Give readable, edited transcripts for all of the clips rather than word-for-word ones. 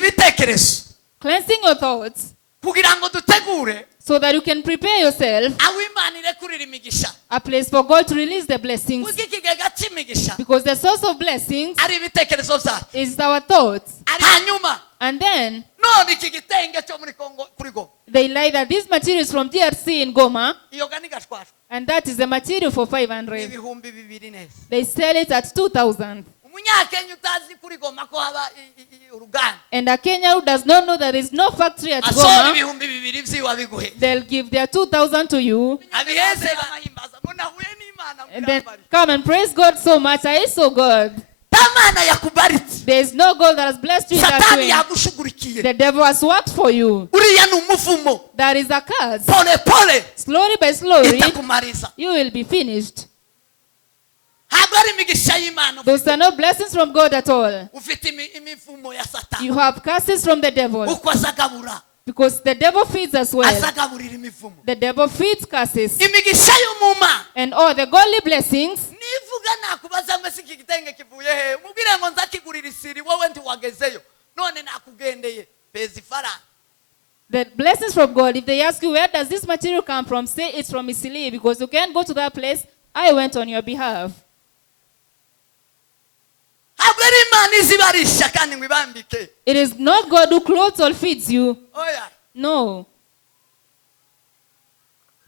koza ibitekerezo Cleansing your thoughts kugirango dutegure so that you can prepare yourself aho Imana irekurira imigisha. a place for God to release the blessings. Kuko ikigega cy'imigisha Because the source of blessings ari ibitekerezo byacu. is our thoughts. Hanyuma And then none iki gitenge cyo muri Kongo kuri Goma they lie that this material is from DRC in Goma, iyo gani gashwara and that is the material for 500. ibihumbi 2 neza. They sell it at 2,000. Umunyakenya utazi kuri Goma ko haba uruganda And a Kenyan who does not know there is no factory at asora Goma, ibihumbi 2 vyiwa biguhe they'll give their 2,000 to you abiheze banahimbaza ngo nahuye n'Imana and then mugambari. come and praise God so much. I so good. Tamana yakubaritse There is no God that has blessed you in that Satani way. yagushugurikiye The devil has worked for you. uriya n'umuvumo That is a curse. pole pole Slowly by slowly, itakumariza. you will be finished. Ntabwo ari imigisha y'Imana Those are no blessings from God at all. ufite imivumo ya Satani You have curses from the devil. uko azagabura Because the devil feeds as well. azagaburira imivumo. The devil feeds curses. Imigisha y'umuma And all the godly blessings, nivuga nakubaza ngo iki gitenge kivuye he mubwire ngo nzakigurira isiri wowe ntiwagezeyo none nakugendeye pezi faranga. the blessings from God, if they ask you, where does this material come from? Say it's from Isili, because you can't go to that place. I went on your behalf. Ntabwo ari Imana izibarisha kandi ngo ibambike. It is not God who clothes or feeds you. Oya No.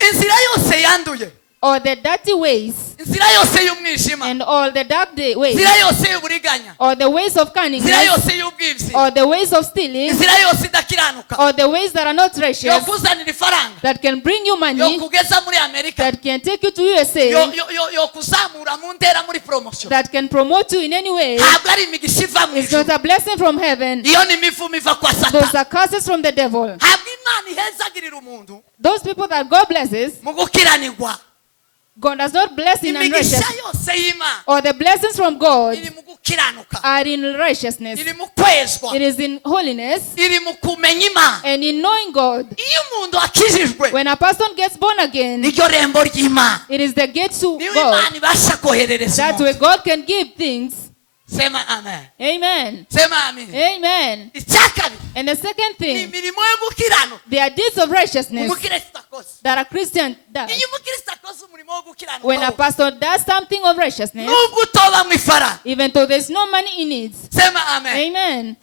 inzira yose yanduye Or the dirty ways, inzira yose y'umwijima and all the dark ways, inzira yose y'uburiganya or the ways of inzira cunningness, yose y'ubwibzi or the ways of stealing, inzira yose idakiranuka or the ways that are not yo righteous, kuzanira ifaranga that can bring you yo money, kugeza muri Amerika that can take you to USA, yo kuzamura mu ntera muri promotion. that can promote you in any way. Ntabwo ari imigisha iva mu It's not ijuru a blessing from heaven. iyo ni imivumo iva kwa Those Satani. are curses from the devil. Ntabwo Imana ihezagirira umuntu Those people that God blesses, mu gukiranirwa. God does not bless in Imigisha unrighteousness. yose y'Imana Or the blessings from God iri mu gukiranuka, are in righteousness. iri mu kwezwa, It is in holiness iri mu kumenya Imana. and in knowing God. Iyo umuntu akijijwe When a person gets born again, niryo rembo ry'Imana. it is the gate to Niyo God. Imana ibasha koherereza That way umuntu. God can give things. Sema amen. Amen. Sema amen. Amen. Icya kabiri And the second ni thing, imirimo yo gukiranuka they are deeds of righteousness umukristo akoze. that a Christian does. Iyo umukristo akoze umurimo wo When a gukiranuka pastor does something of righteousness, nubwo utoba mu ifaranga. even though there's no money in it. Sema amen. Amen.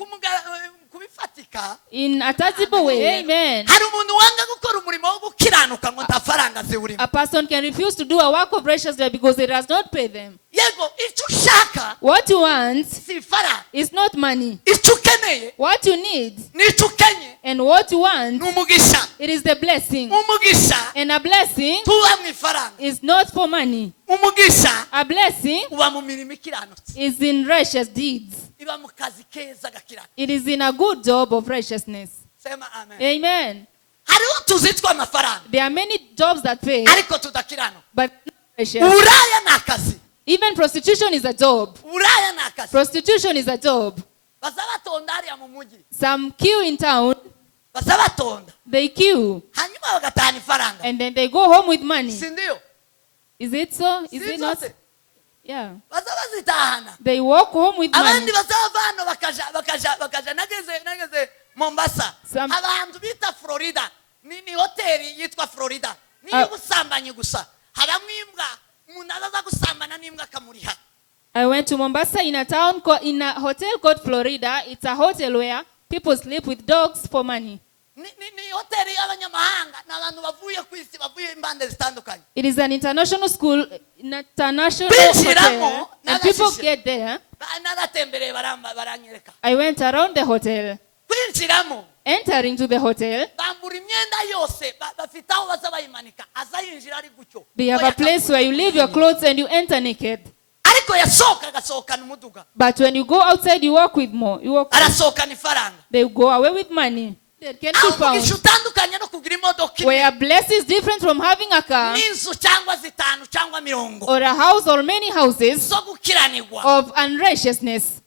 Kubifatika In a tangible way. Amen. hari umuntu wanga gukora umurimo wo gukiranuka ngo nta faranga ziwurimo. A person can refuse to do a work of righteousness because it does not pay them. Yego icyo ushaka What you want si ifaranga, is not money. icyo ukeneye What you need n'icyo ukenye and what you want, ni umugisha. it is the blessing. Umugisha And a blessing tuba mu ifaranga, is not for money. umugisha A blessing uba mu mirimo ikiranutse, is in righteous deeds. iba mu kazi keza gakiranuka. It is in a good job of righteousness. Sema amen. Amen. Hariho utuzi tw'amafaranga There are many jobs that pay, ariko tudakiranuka. but not righteous. Uburaya ni akazi, Even prostitution is a job. uburaya ni akazi. Prostitution is a job. Baza batonda hariya mu mujyi, Some queue in town, baza batonda they queue, hanyuma bagatahana ifaranga, and then they go home with money. si ndiyo? Is it so? Is Si it not? zose. Yeah. Baza bazitahana. They walk home with money. Abandi bazava hano bakaja nageze Mombasa, Some- abantu bita Florida, ni hoteli yitwa Florida, ni ubusambanyi gusa, habamwe imbwa, umuntu azaza gusambana n'imbwa akamuriha. I went to Mombasa in a hotel called Florida. It's a hotel where people sleep with dogs for money. Ni hoteli y'abanyamahanga, n'abantu bavuye ku isi, bavuye impande zitandukanye. It is an international school, international Binjiramo, hotel, and people n'agashishe. get there. Naratembereye baranyereka. I went around the hotel, Kwinjiramo, entering to the hotel. bambura imyenda yose, bafite aho baza bayimanika, aza yinjira ari gutyo. They have a place where you leave your clothes and you enter naked. Ariko yasohoka agasohokana umuduga, But when you go outside, you walk with more. arasohokana ifaranga. They go away with money. That can be Aho found. umugisha utandukanye no kugira imodoka imwe, Where blessing is different from having a car n'inzu cyangwa zitanu cyangwa 50 or a house or many houses zo gukiranirwa. of unrighteousness.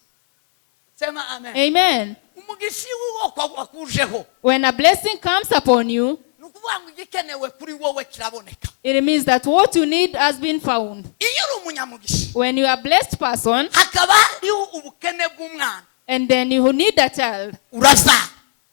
Sema amen. Amen. Umugisha w'uwo wakujeho, When a blessing comes upon you, ni ukuvuga ngo igikenewe kuri wowe kiraboneka. it means that what you need has been found. Iyo uri umunyamugisha, When you are a blessed person hakaba hariho ubukene bw'umwana, And then you need a child. uraza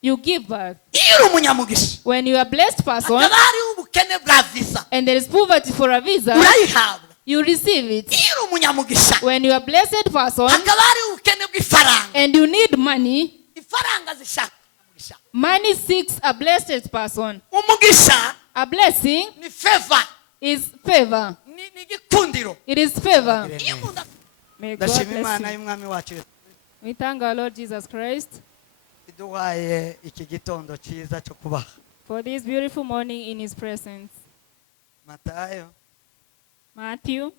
You give birth. iyo uri umunyamugisha When you are a blessed person hakaba hariho ubukene bwa visa and there is poverty for a visa, urayihabwa you receive it. iyo uri umunyamugisha When you are a blessed person hakaba hariho ubukene bw'ifaranga and you need money, ifaranga zishaka umugisha money seeks a blessed person. umugisha A blessing ni favor is favor. ni igikundiro It is favor. iyo umuntu May God ndashima bless imana you. y'umwami wacu We thank our Lord Jesus Christ iduhaye iki gitondo cyiza cyo kubaha for this beautiful morning in His presence. matayo Matthew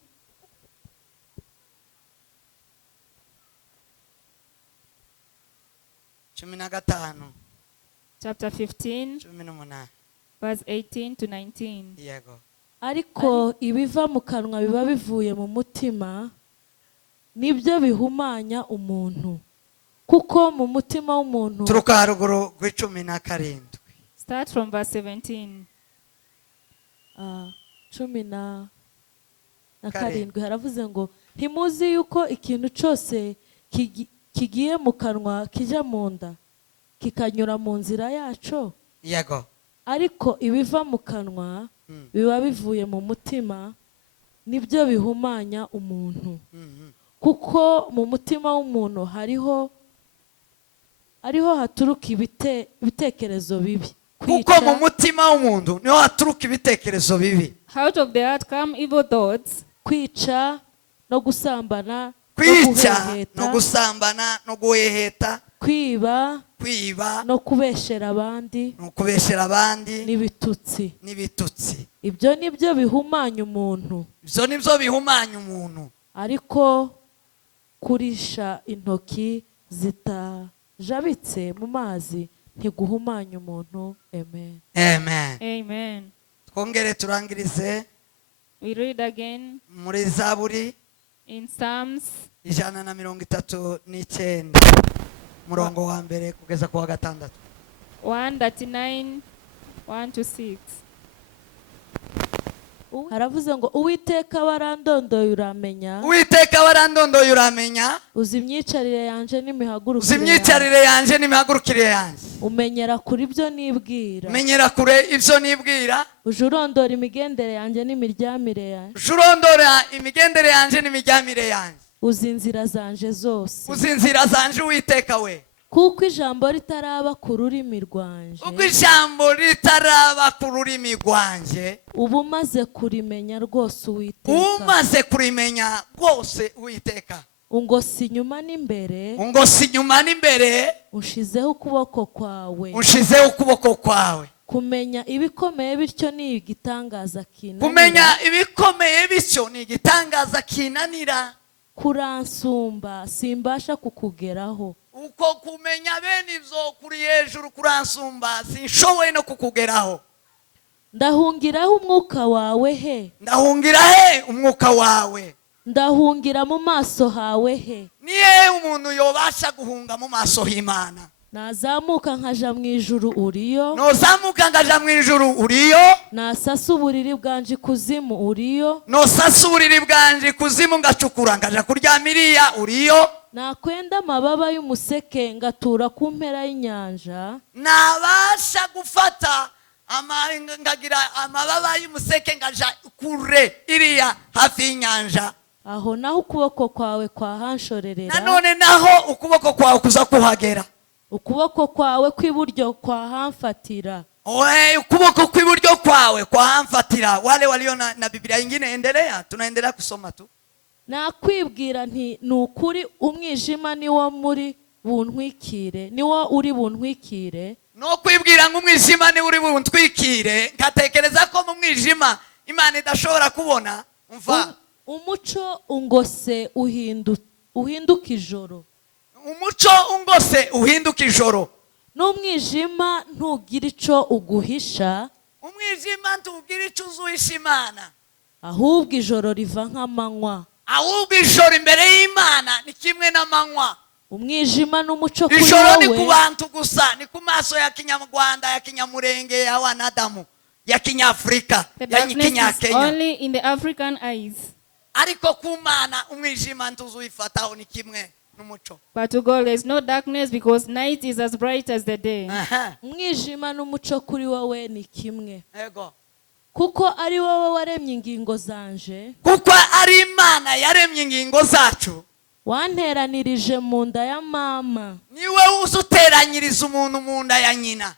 15 chapter 15, 18 verse 18 to 19. yego ariko ibiva mu kanwa biba bivuye mu mutima nibyo bihumanya umuntu kuko mu mutima w'umuntu turuka haruguru rw'17 Start from verse 17. 17 haravuze ngo ntimuzi yuko ikintu cyose kigiye mu kanwa kijya mu nda kikanyura mu nzira yaco yego ariko ibiva mu kanwa biba bivuye mu mutima nibyo bihumanya umuntu kuko mu mutima w'umuntu hariho haturuka ibitekerezo bibi kuko mu mutima w'umuntu niho haturuka ibitekerezo bibi Out of the heart come evil thoughts, kwica no gusambana kwica no gusambana no guheheta kwiba no kubeshera abandi n'ibitutsi ibyo nibyo bihumanya umuntu ibyo nibyo bihumanya umuntu ariko kurisha intoki zitajabitse mu mazi ntiguhumanya umuntu. Amen. amen. twongere turangirize We read again muri Zaburi in Psalms 139 murongo wa mbere kugeza ku wa gatandatu 139, 1 to 6. haravuze ngo uwiteka warandondoye uramenya uzi imyicarire yanje n'imihagurukire yanje umenyera kure ibyo nibwira uje urondora imigendere yanjye n'imiryamire yanjye uzi inzira zanje zose uwiteka we kuko ijambo ritaraba ku rurimi rwanje uba umaze kurimenya rwose uwiteka ungosi inyuma n'imbere ushizeho ukuboko kwawe kumenya ibikomeye bityo ni igitangaza kinanira kuransumba simbasha kukugeraho uko kumenya bene ibyo kuri hejuru kuransumba sinshoboye no kukugeraho ndahungiraho umwuka wawe he ndahungira mu maso hawe he niye umuntu yobasha guhunga mu maso h'Imana nazamuka nkaja mu ijuru uriyo nasasa uburiri bwanje ikuzimu ngacukura ngaja kuryamiriya uriyo nakwenda amababa y'umuseke ngatura ku mpera y'inyanja nabasha gufata ngagira amababa y'umuseke ngaja kure iriya hafi y'inyanja aho naho ukuboko kwawe kwahanshorerera nanone naho ukuboko kwawe kuza kuhagera ukuboko kwawe kw'iburyo kwahamfatira ukuboko kw'iburyo kwawe kwahamfatira. Wale walio na Biblia nyingine endelea, tunaendelea kusoma tu. Nakwibwira nti nukuri umwijima niwo muri buntwikire, niwo uri buntwikire. No kwibwira ngo umwijima ni uri buntwikire, ngatekereza ko mu mwijima Imana idashobora kubona. Umva umuco ungose uhinduka ijoro. Umuco ungose uhinduka ijoro. N'umwijima ntugira ico uguhisha. Umwijima ntugira ico uzuhisha Imana. Ahubwo ijoro riva nk'amanywa. Ahubwo ijoro imbere y'Imana ni kimwe n'amanywa. Umwijima n'umuco kuri wowe. Ijoro ni ku bantu gusa, ni ku maso ya Kinyarwanda, ya Kinyamurenge, ya wanadamu, ya Kinyafrika, ya Kinyakenya. Only in the African eyes. Ariko ku Mana umwijima ntuzuyifataho ni kimwe. n'umuco. But to God there is no darkness, because night is as bright as the day. Aha, umwijima n'umuco kuri wowe ni kimwe yego. kuko ari wowe waremye ingingo zanje Kuko ari Imana yaremye ingingo zacu, wanteranirije mu nda ya mama niwe uzuteranyiriza umuntu mu nda ya nyina.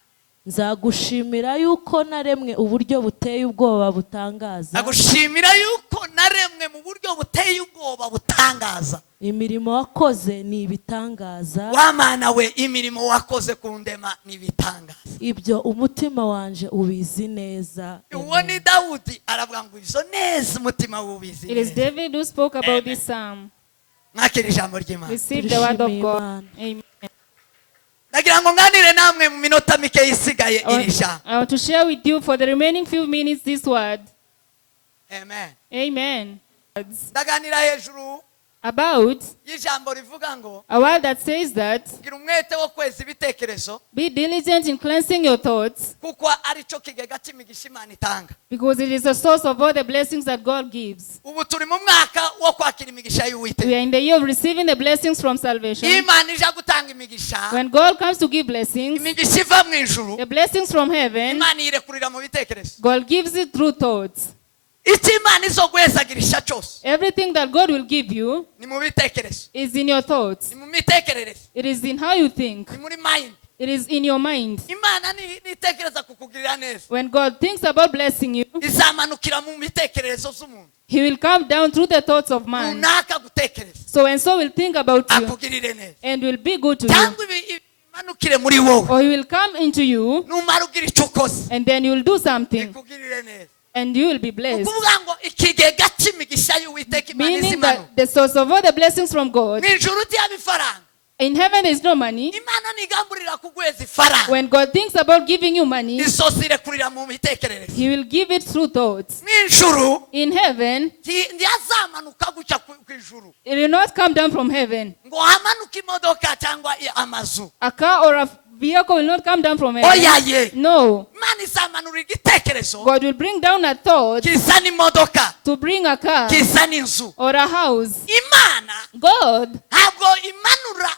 nzagushimira yuko naremwe uburyo buteye ubwoba butangaza Nagushimira yuko naremwe mu buryo buteye ubwoba butangaza. imirimo wakoze ni ibitangaza Wa Mana we, imirimo wakoze kundema n'ibitangaza. ibyo umutima wanje ubizi neza Uwo ni Dawudi aravuga ngo izo neza umutima w'ubizi It is neza. David who spoke about this psalm. Mwakira ijambo ry'Imana. Receive the word of Turishimiye God. Imana. Amen. Ndagira ngo nganire namwe mu minota mike isigaye I iri want, jambo. I want to share with you for the remaining few minutes this word. Amen. Amen. Ndaganira hejuru About y'ijambo rivuga ngo a word that says that gira umwete wo kweza ibitekerezo, be diligent in cleansing your thoughts, kuko ari cyo kigega cy'imigisha Imana itanga. because it is the source of all the blessings that God gives. Ubu turi mu mwaka wo kwakira imigisha y'Uwiteka. We are in the year of receiving the blessings from salvation. Imana ija gutanga imigisha, When God comes to give blessings, imigisha iva mu ijuru, the blessings from heaven, Imana irekurira mu bitekerezo. God gives it through thoughts. Icyo Imana izoguhezagirisha cyose Everything that God will give you ni mu bitekerezo, is in your thoughts. ni mu mitekerereze, It is in how you think. ni muri mind. It is in your mind. Imana nitekereza kukugirira neza, When God thinks about blessing you, izamanukira mu mitekerezo z'umuntu He will come down through the thoughts of man. runaka gutekereza, So and so will think about you akugirire neza, and will be good to you. cyangwa imanukire muri wowe, Or He will come into you numara ugira icyo ukoze and then you will do something ikugirire neza. and you will be blessed. Ukuvuga ngo ikigega cy'imigisha y'Uwiteka Imana Meaning izimanu that the source of all the blessings from God, mu ijuru utiyaba ifaranga. in heaven there is no money. Imana nigamburira kuguheza ifaranga, When God thinks about giving you money, isosi irekurira mu mitekerereze. He will give it through thoughts. Mu ijuru In heaven, ntiyazamanuka gutya ku ijuru it will not come down from heaven. ngo hamanuke imodoka cyangwa amazu. A car or a vehicle will not come down from heaven. Oya ye, No. Imana izamanura igitekerezo God will bring down a thought kisa n'imodoka, to bring a car kisa n'inzu. or a house. Imana God ntabwo imanura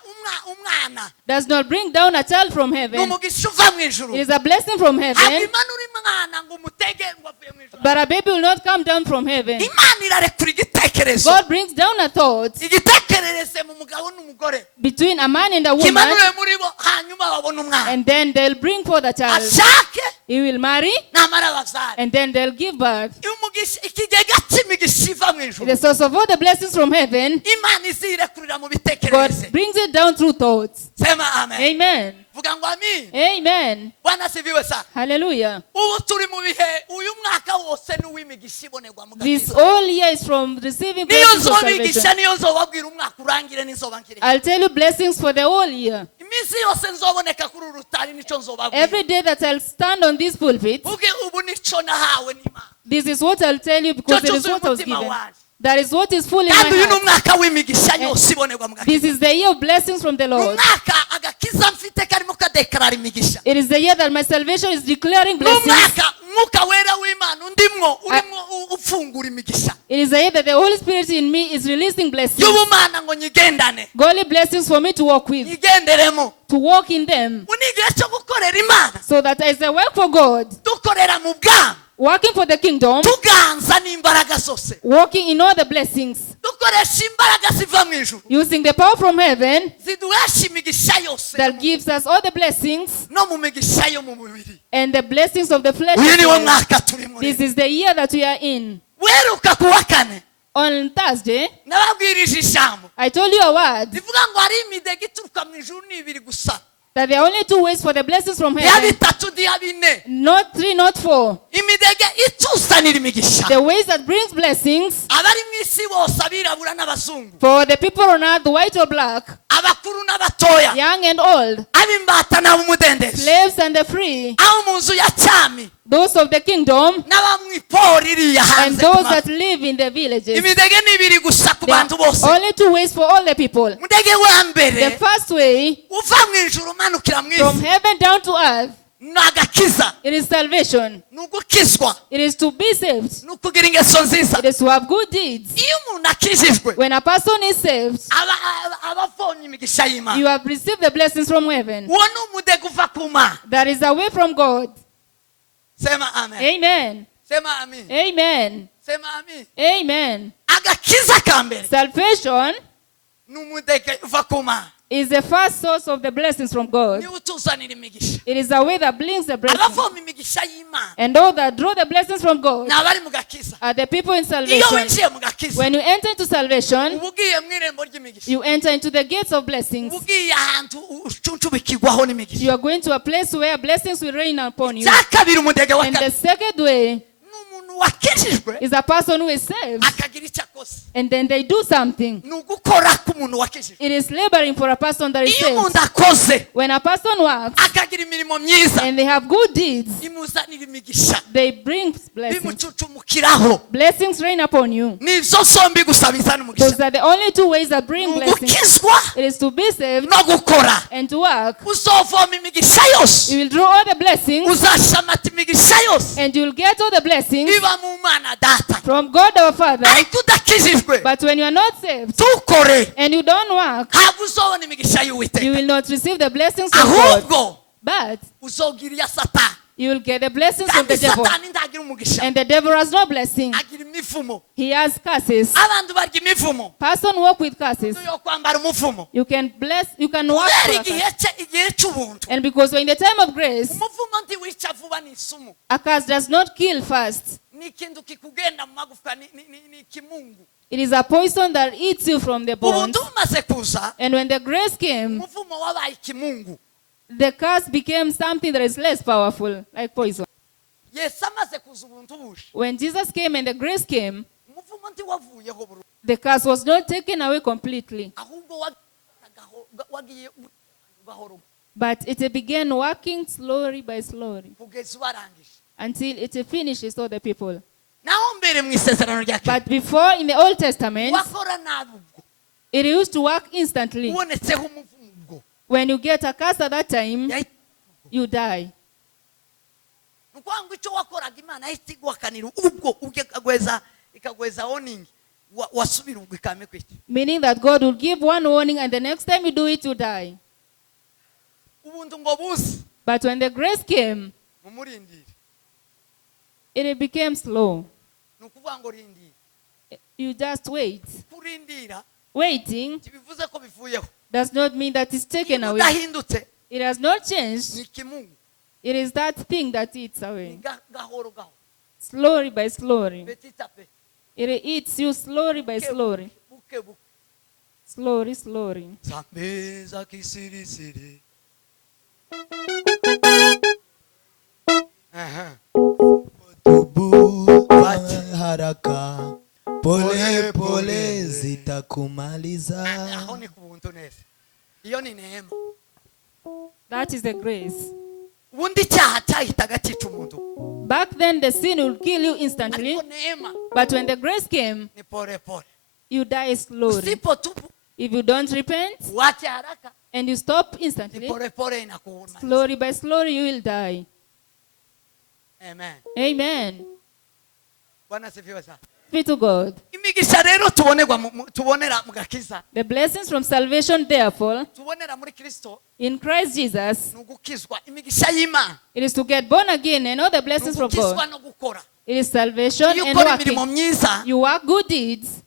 umwana, does not bring down a child from ni heaven. umugisha uva mu ijuru. It is a blessing from Ntabwo heaven, imanura umwana ngo umutege ngo avuye mu ijuru. but a baby will not come down from heaven. Imana irarekura igitekerezo, God brings down a thought igitekerereze mu mugabo n'umugore, between a man and a woman, kimanure muri bo, hanyuma babona umwana, and then they'll bring forth a child. ashake He will marry, namara babyare. and then they'll give birth. Umugisha, ikigega cy'imigisha iva mu ijuru, The source of all the blessings from heaven, Imana izirekurira mu God bitekerereze. brings it down through thoughts. Sema amen. Amen. Vuga ngo amin. Amen. Bwana sifiwe sana. Hallelujah. Ubu turi mu bihe, uyu mwaka wose ni uw'imigisha ibonerwa mu This gakiza. whole year is from receiving Niyo blessings of nzobigisha, salvation. niyo nzobabwira umwaka urangire n'izoba nkiri. I'll tell you blessings for the whole year. Iminsi yose nzoboneka kuri uru rutari nicyo nzobabwira. Every day that I'll stand on this pulpit, Vuge ubu nicyo nahawe n'Imana. this is what I'll tell you, because it is what I was given. That is what is full in Kandi uyu ni my heart. umwaka w'imigisha yose ibonerwa mu gakiza. This is the year of blessings from the Lord. Umwaka agakiza mfite karimo kadekarara imigisha. It is the year that my salvation is declaring blessings. Umwaka mwuka wera w'Imana undimwo urimo ufungura imigisha. It is the year that the Holy Spirit in me is releasing blessings. Y'ubumana ngo nyigendane. Godly blessings for me to walk with, Nyigenderemo. to walk in them, Ubu ni igihe cyo gukorera Imana. so that as I work for God, Dukorera mu bwami. working for the kingdom, Tuganza n'imbaraga zose. walking in all the blessings, Dukoresha imbaraga ziva mu ijuru. using the power from heaven Ziduhesha imigisha yose. that gives us all the blessings No mu migisha yo mu mubiri. and the blessings of the flesh. Uyu niwo as well. mwaka turimo. This is the year that we are in. Weruka kuwa kane. On Thursday, Nababwirije ijambo. I told you a word Rivuga ngo hari imidege ituruka mu ijuru n'ibiri gusa. that there are only two ways for the blessings from Diya heaven, bitatu diya bine. not three, not four. Imidege ituzanira imigisha. The ways that brings blessings Abari mu isi bose abirabura n'abazungu. for the people on earth, white or black, Abakuru n'abatoya. young and old, Ab'imbata n'ab'umudendezo. slaves and the free, Abo mu nzu ya cyami. those of the kingdom, N'abamwipori iriya and hanze. those ku that mazi. live in the villages. Imidege ni ibiri gusa ku There bantu bose. are only two ways for all the people. Umudege wa The mbere first way, uva mu ijuru umanukira mu from isi heaven down to earth, ni n'agakiza It is salvation. n'ugukizwa It is to be saved. n'ukugira ingeso nziza. It is to have good deeds. Iyo umuntu akijijwe When a person is saved, aba avomye imigisha y'Imana. you have received the blessings from heaven. Uwo ni umudego uva ku Mana. That is away from God. Sema amen. Amen. Sema amen. Amen. Sema amen. Amen. Agakiza ka mbere Salvation ni umudege uva ku Mana. is the first source of the blessings from God. Niwe utuzanira imigisha. It is a way that brings the blessings. Abavoma imigisha y'Imana And all that draw the blessings from God ni abari mu gakiza. are the people in Iyo salvation. winjiye mu gakiza When you enter into salvation, uba ugiye mu irembo ry'imigisha. you enter into the gates of blessings. Uba ugiye ahantu ucuncubikirwaho n'imigisha. You are going to a place where blessings will rain upon you. Cya kabiri umudege wa And the kabiri second way ni umuntu wakijijwe is a person who is saved. akagira icyo akoze. And then they do something. Ni ugukora k'umuntu wakijijwe. It is laboring for a person that is Iyo saved. umuntu akoze When a person works akagira imirimo myiza and they have good deeds, imuzanira imigisha they bring blessings. bimucucumukiraho. Blessings rain upon you. Ni izo zombi gusa bizana umugisha. Those are the only two ways that bring Ni blessings. ugukizwa It is to be saved no gukora. and to work. Uzovoma imigisha yose You will draw all the blessings uzashamata imigisha yose and you will get all the blessings iba mu Mana Data. from God our Father. Ariko udakijijwe But when you are not saved tukore and you don't work, ntabwo uzobona imigisha you y'Uwiteka, will not receive the blessings of God. ahubwo But uzogira iya Satani. you will get the blessings of Kandi the devil. Satani ntagira umugisha, And the devil has no blessing. agira imivumo. He has curses. Abantu barya imivumo. Person walk with curses. Umuntu yo kwambara umuvumo You can work kubera for a curse. igihe cy'ubuntu. And because we're in the time of grace, Umuvumo ntiwica vuba, ni isumu, a curse does not kill fast. ni ikintu kikugenda mu magufwa, ni ikimungu. It is a poison that eats you from the bones. Ubuntu bumaze kuza And when the grace came, umuvumo wabaye ikimungu. the curse became something that is less powerful, like poison. Yesu amaze kuza ubuntu buje, When Jesus came and the grace came, umuvumo ntiwavuyeho burundu, the curse was not taken away completely, ahubwo wagiye gahoro but it began working slowly by slowly kugeza ubarangije. until it finishes all the people. Naho mbere mu isezerano rya kera But before, in the Old Testament, wakora nabi ubwo it used to work instantly. ubonetseho umuvumo ubwo When you get a curse at that time, yahita- you die. ni ukuvuga ngo icyo wakoraga Imana yahita iguhakanira ubwo ikagweza warning wasubira ubwo ikame kwita. Meaning that God will give one warning and the next time you do it, you die. Ubuntu ngo buze But when the grace came, mumurindire, it became slow. ni ukuvuga ngo rindira. You just wait. Kurindira Waiting ntibivuze ko bivuyeho. does not mean that it's taken Niba away. udahindutse It has not ni changed. ikimungu, It is that thing that eats ni away. gahoro gahoro, Slowly by slowly. petit à petit, It eats you slowly by slowly. buke buke. Slowly, slowly. Zambeza kisirisiri. Aha. Tubu haraka pole pole zitakumaliza. Aho ni kubuntu neza. Iyo ni neema. That is the grace. Ubundi icyaha cyahitaga cyica umuntu, Back then, the sin will kill you instantly. ariko neema But when the grace came, ni pole pole. you die slowly. Usipotubu If you don't repent uache haraka, and you stop ni instantly, pole pole inakuuma. slowly by slowly, you will die. Amen. Amen. Bwana sifiwe sana. Be to God. Imigisha rero tubonera mu gakiza, The blessings from salvation, therefore, tubonera muri Kristo in Christ Jesus, ni ugukizwa. Imigisha y'Imana it is to get born again and all the ni blessings from ugukizwa God. no gukora. It is salvation Iyo and ukora imirimo working. myiza You work good deeds,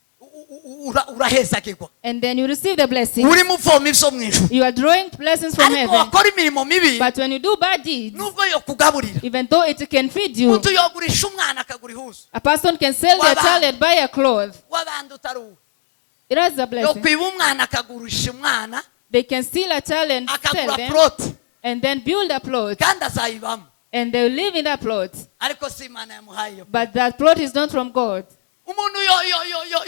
urahezagirwa. and then you receive the blessings. Urimo uvoma ibyo mu ijuru. You are drawing blessings from Ariko heaven. wakora imirimo mibi, But when you do bad deeds, nubwo yo kugaburira, even though it can feed you, umuntu yogurisha umwana akagura ihuzu a person can sell their child and buy a cloth. w'abandi utari uwe. It is a blessing. Yokwiba umwana akagurisha umwana They can steal a child and sell akagura them plot and then build a plot, kandi azayibamo, and they will live in that plot. ariko si Imana yamuhaye iyo. But that plot is not from God. Umuntu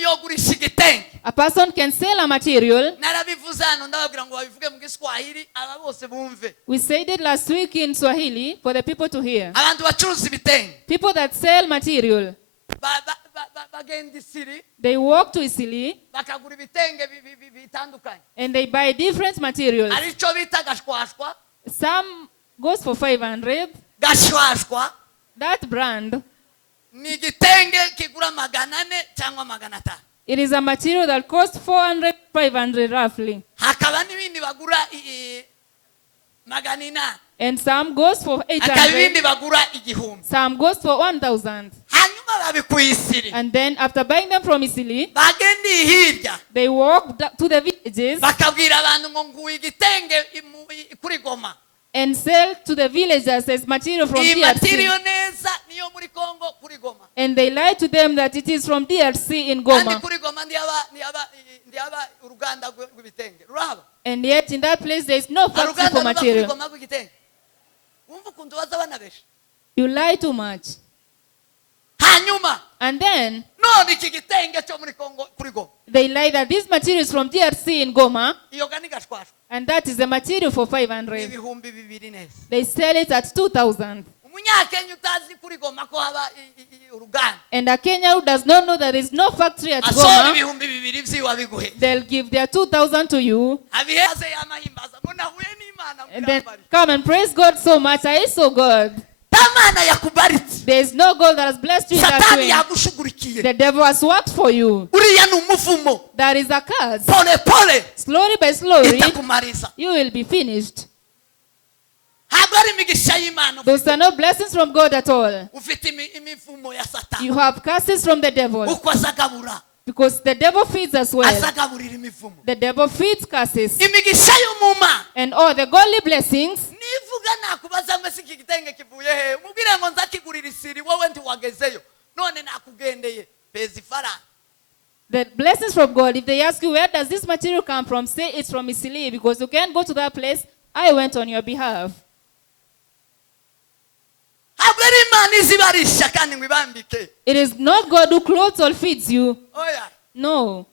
yogurisha igitenge. A person can sell a material. Narabivuze hano ndababwira ngo babivuge mu Giswahili aba bose bumve. We said it last week in Swahili for the people to hear. Abantu bacuruza ibitenge People that sell material, bagenda isiri they walk to Isili bakagura ibitenge bitandukanye. and they buy different materials. Arico bita gashwashwa, Some goes for 500. gashwashwa That brand, ni igitenge kigura 400 cyangwa 500. it is a material that costs 400, 500 roughly. Hakaba n'ibindi bagura 800. And some goes for Hakaba 800. ibindi bagura 1000. Some goes for 1,000. Hanyuma babikuyisiri And then after buying them from Isili, bagendi hirya they walk to the villages bakabwira abantu ngo nguye igitenge kuri Goma. and sell to the villagers as material from Iyi DRC. material neza niyo muri Kongo kuri Goma. And they lie to them that it is from DRC in Kandi Goma. kuri Goma ndiyaba uruganda rw'ibitenge ruraba. And yet in that place there is no factory Uruganda for ruba kuri material. Goma rw'igitenge. Wumva ukuntu baza banabesha. You lie too much. Hanyuma And then none iki gitenge cyo muri Kongo kuri Goma. they lie that this material is from DRC in Goma. Iyo gani gashwashwa. And that is the material for 500. Ibihumbi 2 neza. They sell it at 2,000. Umunyakenya utazi kuri Goma ko haba uruganda. And a Kenyan who does not know that there is no factory at Asora Goma, ibihumbi 2 vyiwa biguhe. they'll give their 2,000 to you. Abiheze yamahimbaza ngo nahuye n'Imana And then mukambari. come and praise God so much. I saw God. Tamana yakubaritse. There is no God that has blessed you in that Satani way. yagushugurikiye. The devil has worked for you. Uriya n'umuvumo. That is a curse. Pole pole Slowly by slowly, itakumariza. you will be finished. Ntabwo ari imigisha y'Imana. Those are no blessings from God at all. Ufite imivumo ya Satani. You have curses from the devil. Uko azagabura. Because the devil feeds as well. Azagaburira imivumo. The devil feeds curses. Imigisha y'umuma. And all the godly blessings, Nivuga nakubaza ngo iki gitenge kivuye he? Mubwire ngo nzakigurira isiri wowe ntiwagezeyo. None nakugendeye. Pezi fara. the blessings from God, if they ask you, where does this material come from? Say it's from Isili, because you can't go to that place. I went on your behalf. Ntabwo ari Imana izibarisha kandi ngo ibambike. It is not God who clothes or feeds you. Oya. No.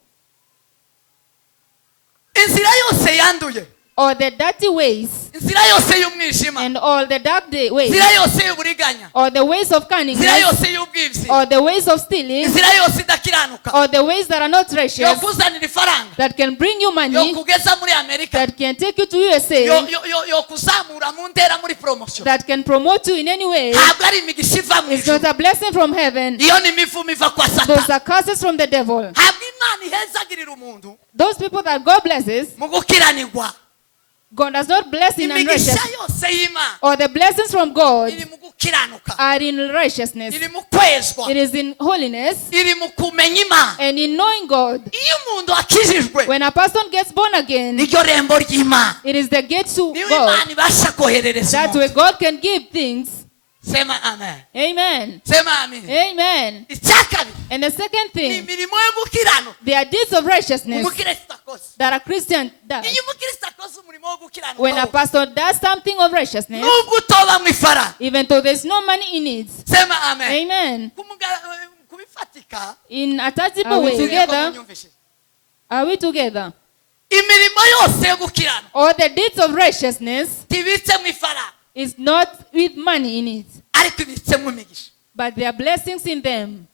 Inzira yose yanduye. Or the dirty ways, Inzira yose y'umwijima. and all the dark ways, Inzira yose y'uburiganya. or the ways of Inzira cunningness, yose y'ubwibzi. or the ways of stealing, Inzira yose idakiranuka. or the ways that are not righteous, Yokuzanira ifaranga. that can bring you money, Yokugeza muri Amerika. that can take you to USA, Yokuzamura mu ntera muri promotion. that can promote you in any way. Ntabwo ari imigisha iva mu It's not ijuru. a blessing from heaven. Iyo ni imivumo iva kwa Those Satani. are curses from the devil. Ntabwo Imana ihezagirira umuntu Those people that God blesses, mu gukiranirwa. God does not bless in Imigisha unrighteousness. yose y'Imana Or the blessings from God iri mu gukiranuka. are in righteousness. Iri mu kwezwa. It is in holiness Iri mu kumenya Imana. and in knowing God. Iyo umuntu akijijwe When a person gets born again, niryo rembo ry'Imana. it is the gate to Niyo God. Imana ibasha koherereza That way umuntu. God can give things. Sema amen. Amen. Sema amen. Amen. Icya kabiri And the second ni thing, imirimo yo gukiranuka. there are deeds of righteousness Umukristo akoze. that a Christian does. Iyo umukristo akoze umurimo wo When a gukiranuka, pastor does something of righteousness, nubwo utoba mu ifara. even though there's no money in it. Sema amen. Amen. Kubifatika. In a tangible Are we way, together? are we together? Imirimo yose yo gukiranuka Or the deeds of righteousness tibitse mu ifara, is not with money in it, ariko ibitse mu migisha. but there are blessings in them.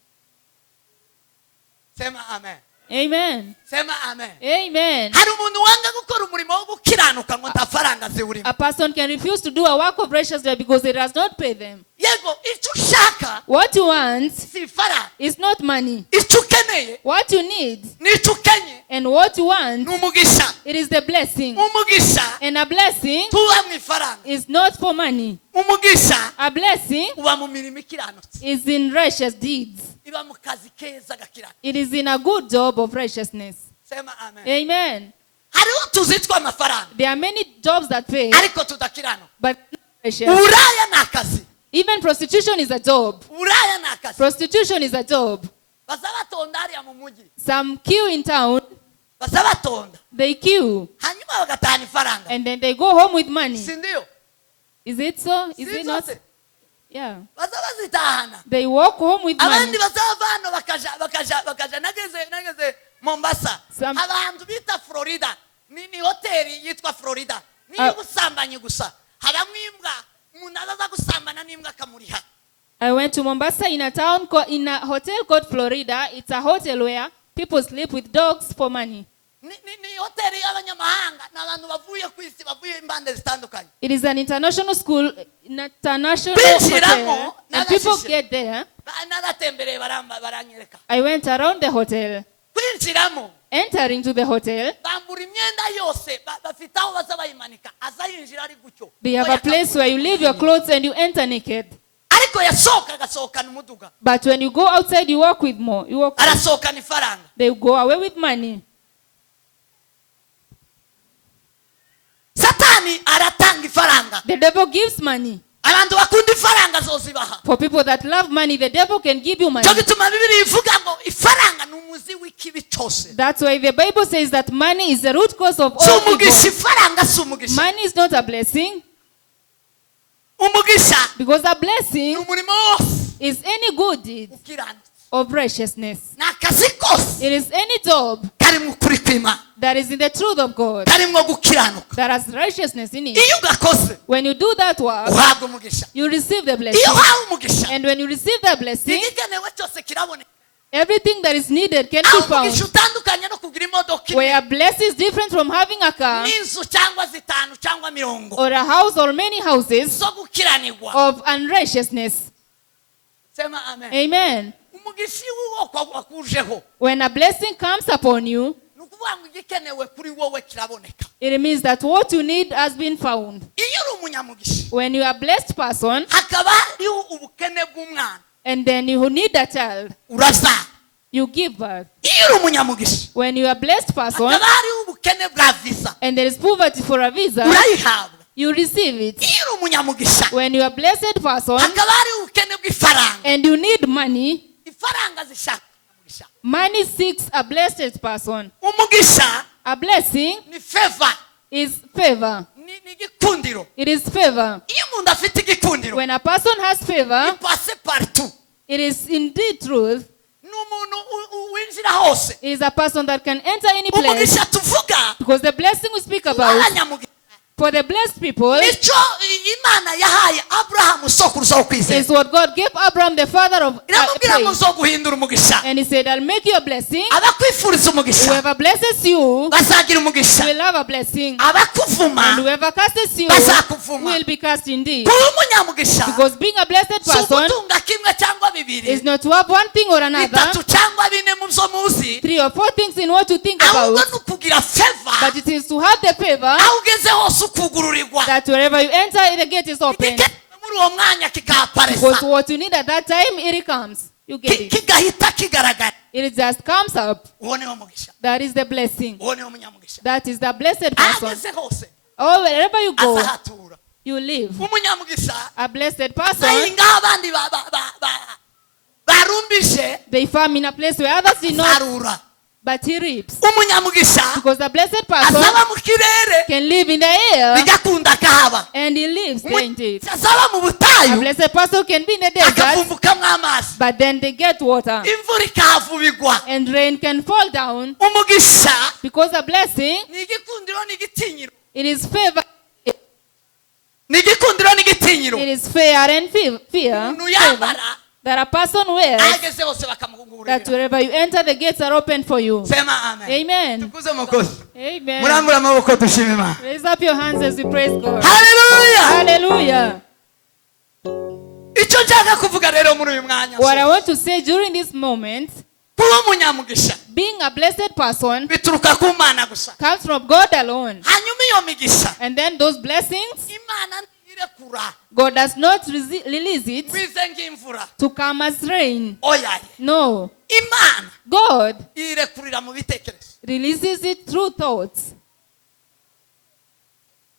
Sema amen. Amen. Sema amen. Amen. Hari umuntu wanga gukora umurimo wo gukiranuka ngo ntafaranga ziwurimo. A person can refuse to do a work of righteousness because it does not pay them. Yego icyo ushaka What you want si ifara, is not money. icyo ukeneye What you need n'icyo ukenye and what you want, ni umugisha. it is the blessing. Umugisha And a blessing tuba mu ifaranga. is not for money. Umugisha A blessing uba mu mirimo ikiranutse, is in righteous deeds. iba mu kazi keza gakiranuka. It is in a good job of righteousness. Sema amen. Amen. Hariho utuzi tw'amafaranga There are many jobs that pay, ariko tudakiranuka. but not righteous. Uburaya ni akazi. Even prostitution is a job. Uburaya ni akazi. Prostitution is a job. Baza batonda hariya mu mujyi. Some queue in town, Baza batonda. they queue, Hanyuma bagatahana ifaranga. and then they go home with money. Si ndiyo? Is it so? Is Si it not? zose. Yeah. Baza bazitahana. They walk home with money. Abandi bazava hano bakaja nageze Mombasa. Some- Abantu bita Florida. Ni hoteli yitwa Florida. Ni ubusambanyi gusa. Habamwe imbwa. Umuntu azaza gusambana n'imbwa akamuriha. I went to Mombasa in a hotel called Florida. It's a hotel where people sleep with dogs for money. ni hoteli y'abanyamahanga n'abantu bavuye ku isi bavuye impande zitandukanye. It is an international school, international Kwinjiramo, hotel, and people n'agashishe. get there. Naratembereye baranyereka. I went around the hotel. Kwinjiramo Entering to the hotel, bambura imyenda yose bafite aho baza bayimanika aza yinjira ari gutyo. they have a place where you leave your clothes and you enter naked. Ariko yasohoka agasohokana umuduga. But when you go outside, you walk with more. Arasohokana ifaranga. They go away with money. Satani aratanga ifaranga. The devil gives money. Abantu bakunda ifaranga zozibaha. For people that love money, the devil can give you money. Cyo gituma Bibiliya ivuga ngo ifaranga ni umuzi w'ikibi cyose. That's why the Bible says that money is the root cause of So all umugisha evil. ifaranga si umugisha. Money is not a blessing, Umugisha because a ni blessing umurimo wose is any good deed ukiranutse. of righteousness. Ni akazi kose It is any job karimo ukuri kw'Imana. that is in the truth of God, Karimo gukiranuka. that has righteousness in it. Iyo ugakoze When you do that work, uhabwa umugisha. you receive the Iyo blessing. uhawe umugisha And when you receive that blessing, igigenewe cyose kiraboneka. everything that is needed can Aho be found. umugisha utandukanye no kugira imodoka Where imwe a blessing is different from having a car n'inzu cyangwa zitanu cyangwa mirongo or a house or many houses zo gukiranirwa. of unrighteousness. Sema amen. Amen. Umugisha w'uwo wakujeho When a blessing comes upon you, ni ukuvuga ngo igikenewe kuri wowe kiraboneka. it means that what you need has been found. Iyo uri umunyamugisha When you are a blessed person, hakaba hariho ubukene bw'umwana and then you need a child, uraza. you give birth. Iyo uri umunyamugisha When you are a blessed person, hakaba hariho ubukene bwa visa and there is poverty for a visa, urayihabwa. you receive it. Iyo uri umunyamugisha When you are a blessed person, hakaba hariho ubukene bw'ifaranga. and you need money, Ifaranga zishaka umugisha. money seeks a blessed person. Umugisha A blessing ni favor, is favor. ni igikundiro. It is favor. Iyo umuntu afite igikundiro When a person has favor, ipase partout. it is indeed truth. Ni umuntu winjira hose. It is a person that can enter any place. Umugisha tuvuga Because the blessing we speak about, w'abanyamugisha for the blessed people, nicyo Imana yahaye Abrahamu sokuruza wo kwizera. is what God gave Abraham, the father of Iramubwira ngo faith. zo guhindura umugisha. And he said, I'll make you a blessing. Abakwifuriza umugisha Whoever blesses you bazagira umugisha. will have a blessing. Abakuvuma And whoever curses you bazakuvuma. will be cursed indeed. Kuba umunyamugisha Because being a blessed si person ugutunga kimwe cyangwa bibiri, is not to have one thing or another, bitatu cyangwa bine mu byo muzi, 3 or 4 things in what you think ahubwo about, ni ukugira favor. but it is to have the favor Aho ugeze hose ukugururirwa. that wherever you enter, the gate is open. Igikenewe muri uwo mwanya Because kikahaparesa, what you need at that time, it comes. You get it. kigahita kigaragara. It just comes up. Uwo niwo mugisha, That is the blessing. uwo niwo munyamugisha. That is the blessed Aho person. ageze hose Oh, wherever you go, azahatura. you live. Umunyamugisha A blessed person, ahingaho abandi barumbije they farm in a place where others did not, sarura. but he reaps. Umunyamugisha Because the blessed person azaba mu kirere can live in the air, bigakunda kahaba. and he lives there indeed. Azaba mu A butayu blessed person can be in the desert, akavumbukamo amazi, but then they get water, imvura ikahavubigwa. and rain can fall down. Umugisha Because a blessing, ni igikundiro n'igitinyiro, it is favor, ni igikundiro n'igitinyiro. it is fair and fear. Umuntu Favor yambara that a person wears, ahageze hose that bakamuhungurira. wherever you enter, the gates are open for you. Sema amen. Amen. Tukuze umukozi. Amen. Murambura amaboko dushime Imana. Raise up your hands as we praise God. Hallelujah. Hallelujah. Icyo nshaka kuvuga rero muri uyu mwanya, What I want to say during this moment, kuba umunyamugisha being a blessed person bituruka ku Mana gusa. comes from God alone. Hanyuma iyo migisha And then those blessings, Imana ntirekura God does not release it bize nk'imvura. to come as rain. Oya, No. Imana God irekurira mu bitekerezo. releases it through thoughts.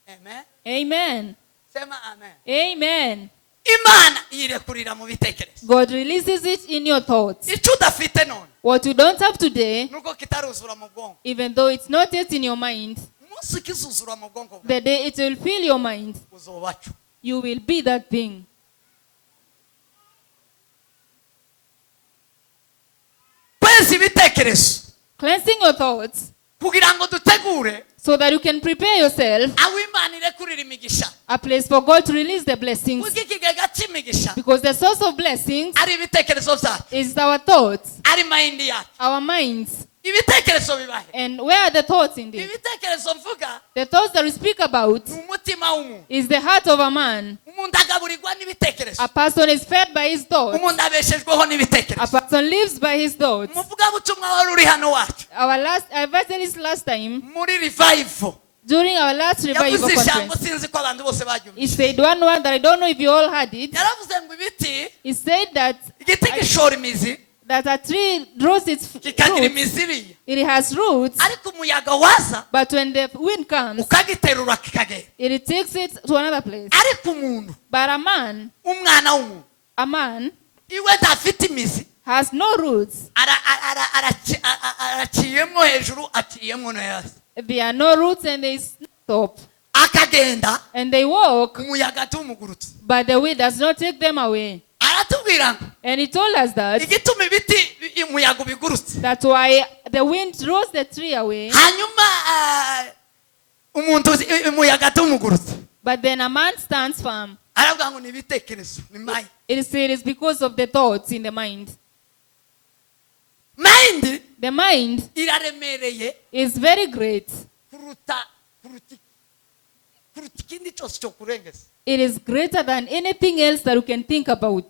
Amen. Amen. Sema amen. Amen. Imana irekurira mu bitekerezo. God releases it in your thoughts. Icyo udafite none What you don't have today, nuko kitaruzura mu bwonko. even though it's not yet in your mind, Umunsi kizuzura mu bwonko bwawe, the day it will fill your mind, uzobacu. you will be that thing. Kweza ibitekerezo Cleansing your thoughts kugira ngo dutegure so that you can prepare yourself aho Imana irekurira imigisha. a place for God to release the blessings. Kuko ikigega cy'imigisha Because the source of blessings ari ibitekerezo byacu, is our thoughts, ari mayindi yacu. our minds. ibitekerezo bibahe. And where are the thoughts in this? Ibitekerezo mvuga The thoughts that we speak about ni umutima w'umuntu. is the heart of a man. Umuntu agaburirwa n'ibitekerezo. A person is fed by his thoughts. Umuntu abeshejweho A n'ibitekerezo. person lives by his thoughts. Umuvugabutumwa wari uri hano wacu Our evangelist last time, muri revival during our last revival yavuze ijambo conference, sinzi ko abantu bose he baryumvise. said one word that I don't know if you all heard it. Yaravuze ngo ibiti, He said that igiti gishora imizi a tree grows its kikagira roots. imizi iriya, It has roots, ariko umuyaga waza but when the wind comes, ukagiterura kikagenda. it takes it to another place. Ariko umuntu, But a man, umwana w'umuntu, iwe ntafite imizi, has no roots. araciyemo hejuru, aciyemo no hasi, There are no roots and there is no top. akagenda And they walk, umuyaga tumugurutse. but the wind does not take them away. Aratubwira ngo And he told us that igituma ibiti umuyaga ubigurutse, that's why the wind throws the tree away, hanyuma umuntu umuyaga tumugurutse. but then a man stands firm. Aravuga ngo ni ibitekerezo, ni mind. It is because of the thoughts in the mind. Mind The mind iraremereye is very great. kuruta ikindi cyose cyo kurengeza. It is greater than anything else that you can think about.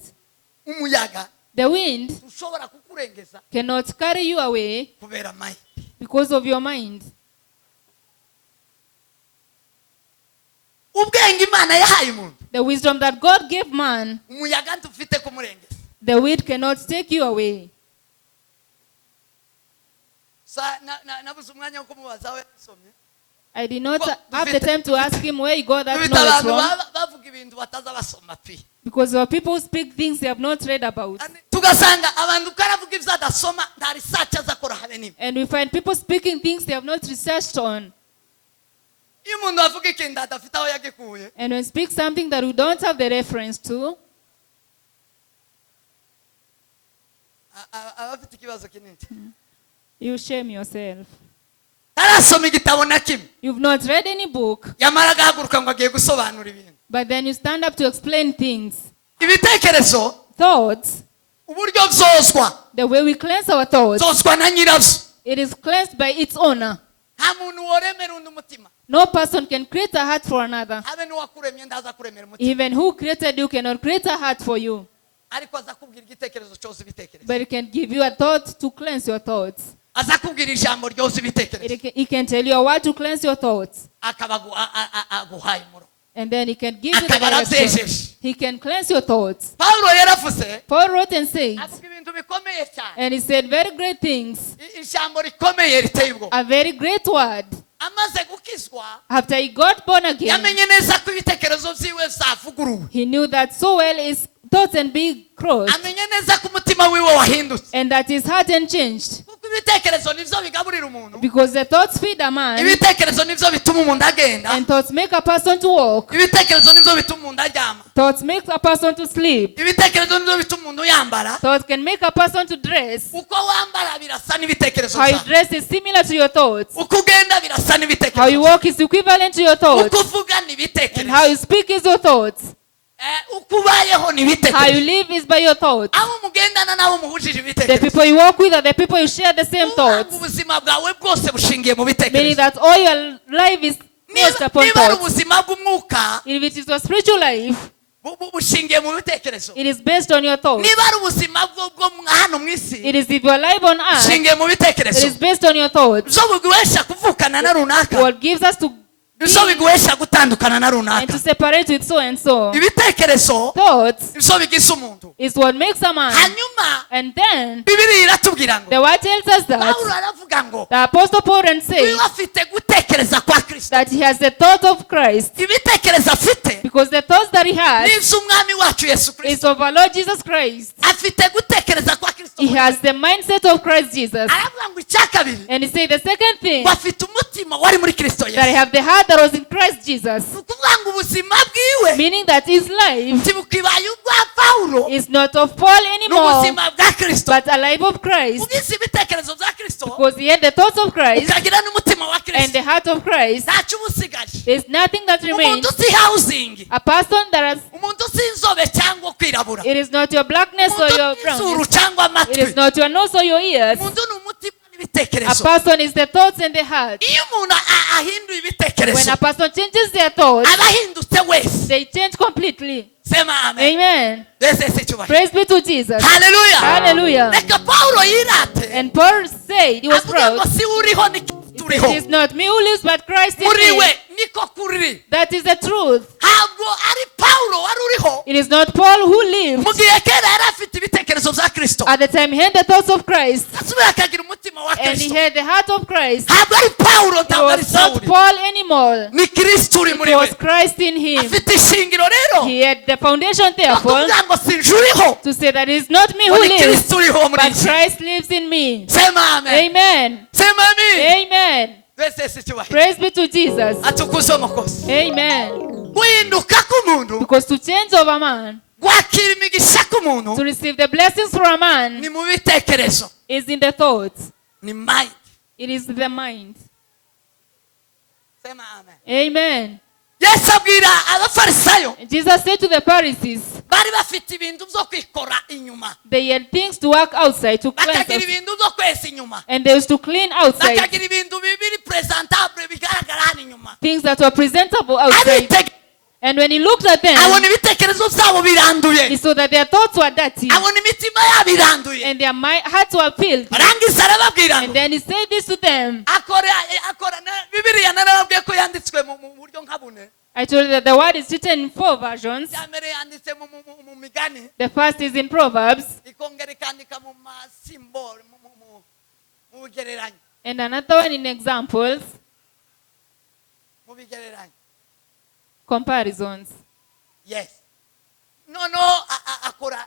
Umuyaga The wind ushobora kukurengeza cannot carry you away kubera mind. because of your mind. Ubwenge Imana yahaye umuntu, The wisdom that God gave man, umuyaga ntufite kumurengeza. the wind cannot take you away. Nabuze umwanya wo kumubaza we somye. I did not have the time to ask him where he got that knowledge Abantu from, bavuga ibintu bataza basoma pi. because there are people who speak things they have not read about. Tugasanga abantu karavuga ibyo adasoma nta research azakora habe nimwe. And we find people speaking things they have not researched on. Iyo umuntu avuga ikintu adafite aho yagikuye, And when speak something that we don't have the reference to, abafite ikibazo kinini. you shame yourself. Arasoma igitabo na kimwe, You've not read any book, yamara agahaguruka ngo agiye gusobanura ibintu. but then you stand up to explain things. Ibitekerezo Thoughts, uburyo byozwa, the way we cleanse our thoughts, byozwa na nyirabyo. it is cleansed by its owner. Nta muntu woremera undi umutima, No person can create a heart for another. habe n'uwakuremye ndaza kuremera umutima, Even who created you cannot create a heart for you. ariko aza kubwira igitekerezo cyose ibitekerezo, But it can give you a thought to cleanse your thoughts. aza kubwira ijambo ryose ibitekerezo, It can tell you a word to cleanse your thoughts. akaba aguhaye umuro. And then he can give you the Akaba direction. aravyejeje. He can cleanse your thoughts. Pawulo yaravuze, Paul wrote and said, avuga ibintu bikomeye cyane, and he said very great things, ijambo rikomeye riteye ubwoba. a very great word. Amaze gukizwa, After he got born again, yamenye neza ko ibitekerezo vyiwe vyavuguruwe, he knew that so well his thoughts and be crossed, amenye neza ko umutima wiwe wahindutse, and that his heart had changed. kuko ibitekerezo nivyo bigaburira umuntu, Because the thoughts feed a man, ibitekerezo nivyo bituma umuntu agenda, and thoughts make a person to walk. ibitekerezo nivyo bituma umuntu aryama, Thoughts make a person to sleep. ibitekerezo nivyo bituma umuntu yambara. Thoughts can make a person to dress. Uko wambara birasa n'ibitekerezo How you vyawe, dress is similar to your thoughts. uko ugenda birasa How you n'ibitekerezo, walk is equivalent to your thoughts. uko uvuga ni And how ibitekerezo, you speak is your thoughts. uko ubayeho ni How you ibitekerezo, live is by your thoughts. abo mugendana nabo muhujije The ibitekerezo, people you walk with are the people you share the same ubanga thoughts. ubuzima bwawe bwose bushingiye mu Meaning bitekerezo. that all your life is based upon Niba ari thoughts. ubuzima bw'umwuka, If it is your spiritual life, bushingiye mu bitekerezo. it is based on your thoughts. Niba ari ubuzima bwo hano mu isi, It is if your life on earth, bushingiye mu it bitekerezo. is based on your thoughts. Zo biguhesha kuvukana na runaka, What gives us to zo biguhesha gutandukana na and runaka. to separate with so and so. Ibitekerezo Thoughts zo bigize umuntu. is what makes a man. Hanyuma And then Bibiliya iratubwira ngo, the word tells us that Pawulo aravuga ngo the Apostle Paul then says wiwe afite gutekereza kwa Kristo. that he has the thought of Christ, Ibitekerezo afite because the thoughts that he has ni iby'umwami wacu Yesu is Kristo. of our Lord Jesus Christ. Afite gutekereza kwa Kristo. He has the mindset of Christ Jesus. Aravuga ngo icya kabiri, And he said the second thing, bafite umutima wari muri Kristo that I Yesu. have the heart that was in Christ Jesus. Ni ukuvuga ngo ubuzima bwiwe Meaning that his life ntibukibaye ubwa Pawulo, is not of Paul ni anymore, ubuzima bwa Kristo. but a life of Christ. Ugize ibitekerezo bya Kristo, Because he had the thoughts of Christ ukagira n'umutima wa and Kristo, the heart of Christ, ntacyo uba usigaje. there's nothing that remains. Umuntu si housing, A person that has, umuntu si inzobe cyangwa kwirabura, it is not your blackness or your umuntu si izuru brownness, cyangwa it is amatwi, not your nose or your ears, umuntu ni umutima ibitekerezo person is the thoughts and the heart. iyo umuntu ahinduye When ibitekerezo a person changes their thoughts, aba ahindutse wese they change completely. sema amen Amen. ese si cyubahiro Praise be to Jesus. haleluya Hallelujah. reka Pawulo yirate And Paul said he was avuga ngo proud. si uriho ni It turiho is not me who lives, but Christ in muri me. we niko kuri That is the truth. ntabwo ari Pawulo wari uriho It is not Paul who lived. mu gihe kera yari afite ibitekerezo bya Kristo At the time, he had the thoughts of Christ, asubira akagira umutima wa and he Kristo had the heart of Christ. ntabwo ari Pawulo It ntabwo ari was not Sawuli Paul anymore. ni Kristo uri It muri we was Christ in him. afite ishingiro rero He had the foundation, therefore, kuvuga ngo sinje uriho to say that it is not me who ngo ni lives, Kristo uriho muri but njye Christ lives in me. sema amen Amen. sema amen Amen. twese si cyubahiro Praise be to Jesus. atukuze umukozi Amen. guhinduka k'umuntu Because to change of a man, gwakira imigisha k'umuntu to receive the blessings from a man, ni mu bitekerezo is in the thoughts. ni mind It is the mind. sema amen Amen. Yesu abwira abafarisayo And Jesus said to the Pharisees, bari bafite ibintu byo kwikora inyuma they had things to work outside, to cleanse bakagira us, ibintu byo kwesa inyuma and they used to clean outside, bakagira ibintu bibiri presentable bigaragara hano inyuma things that were presentable outside. abitege And when he looked at them, abona ibitekerezo byabo biranduye he saw that their thoughts were dirty, abona imitima yabo iranduye and their hearts were filled. arangiza arababwira And ngo then he said this to them. akora bibiliya narababwiye ko yanditswe mu buryo nka bune I told you that the word is written in 4 versions. iya mbere yanditse mu migani The first is in Proverbs, ikongera ikandika mu masimbolo mu bigereranyo and another one in examples, mu bigereranyo comparisons. yes no akora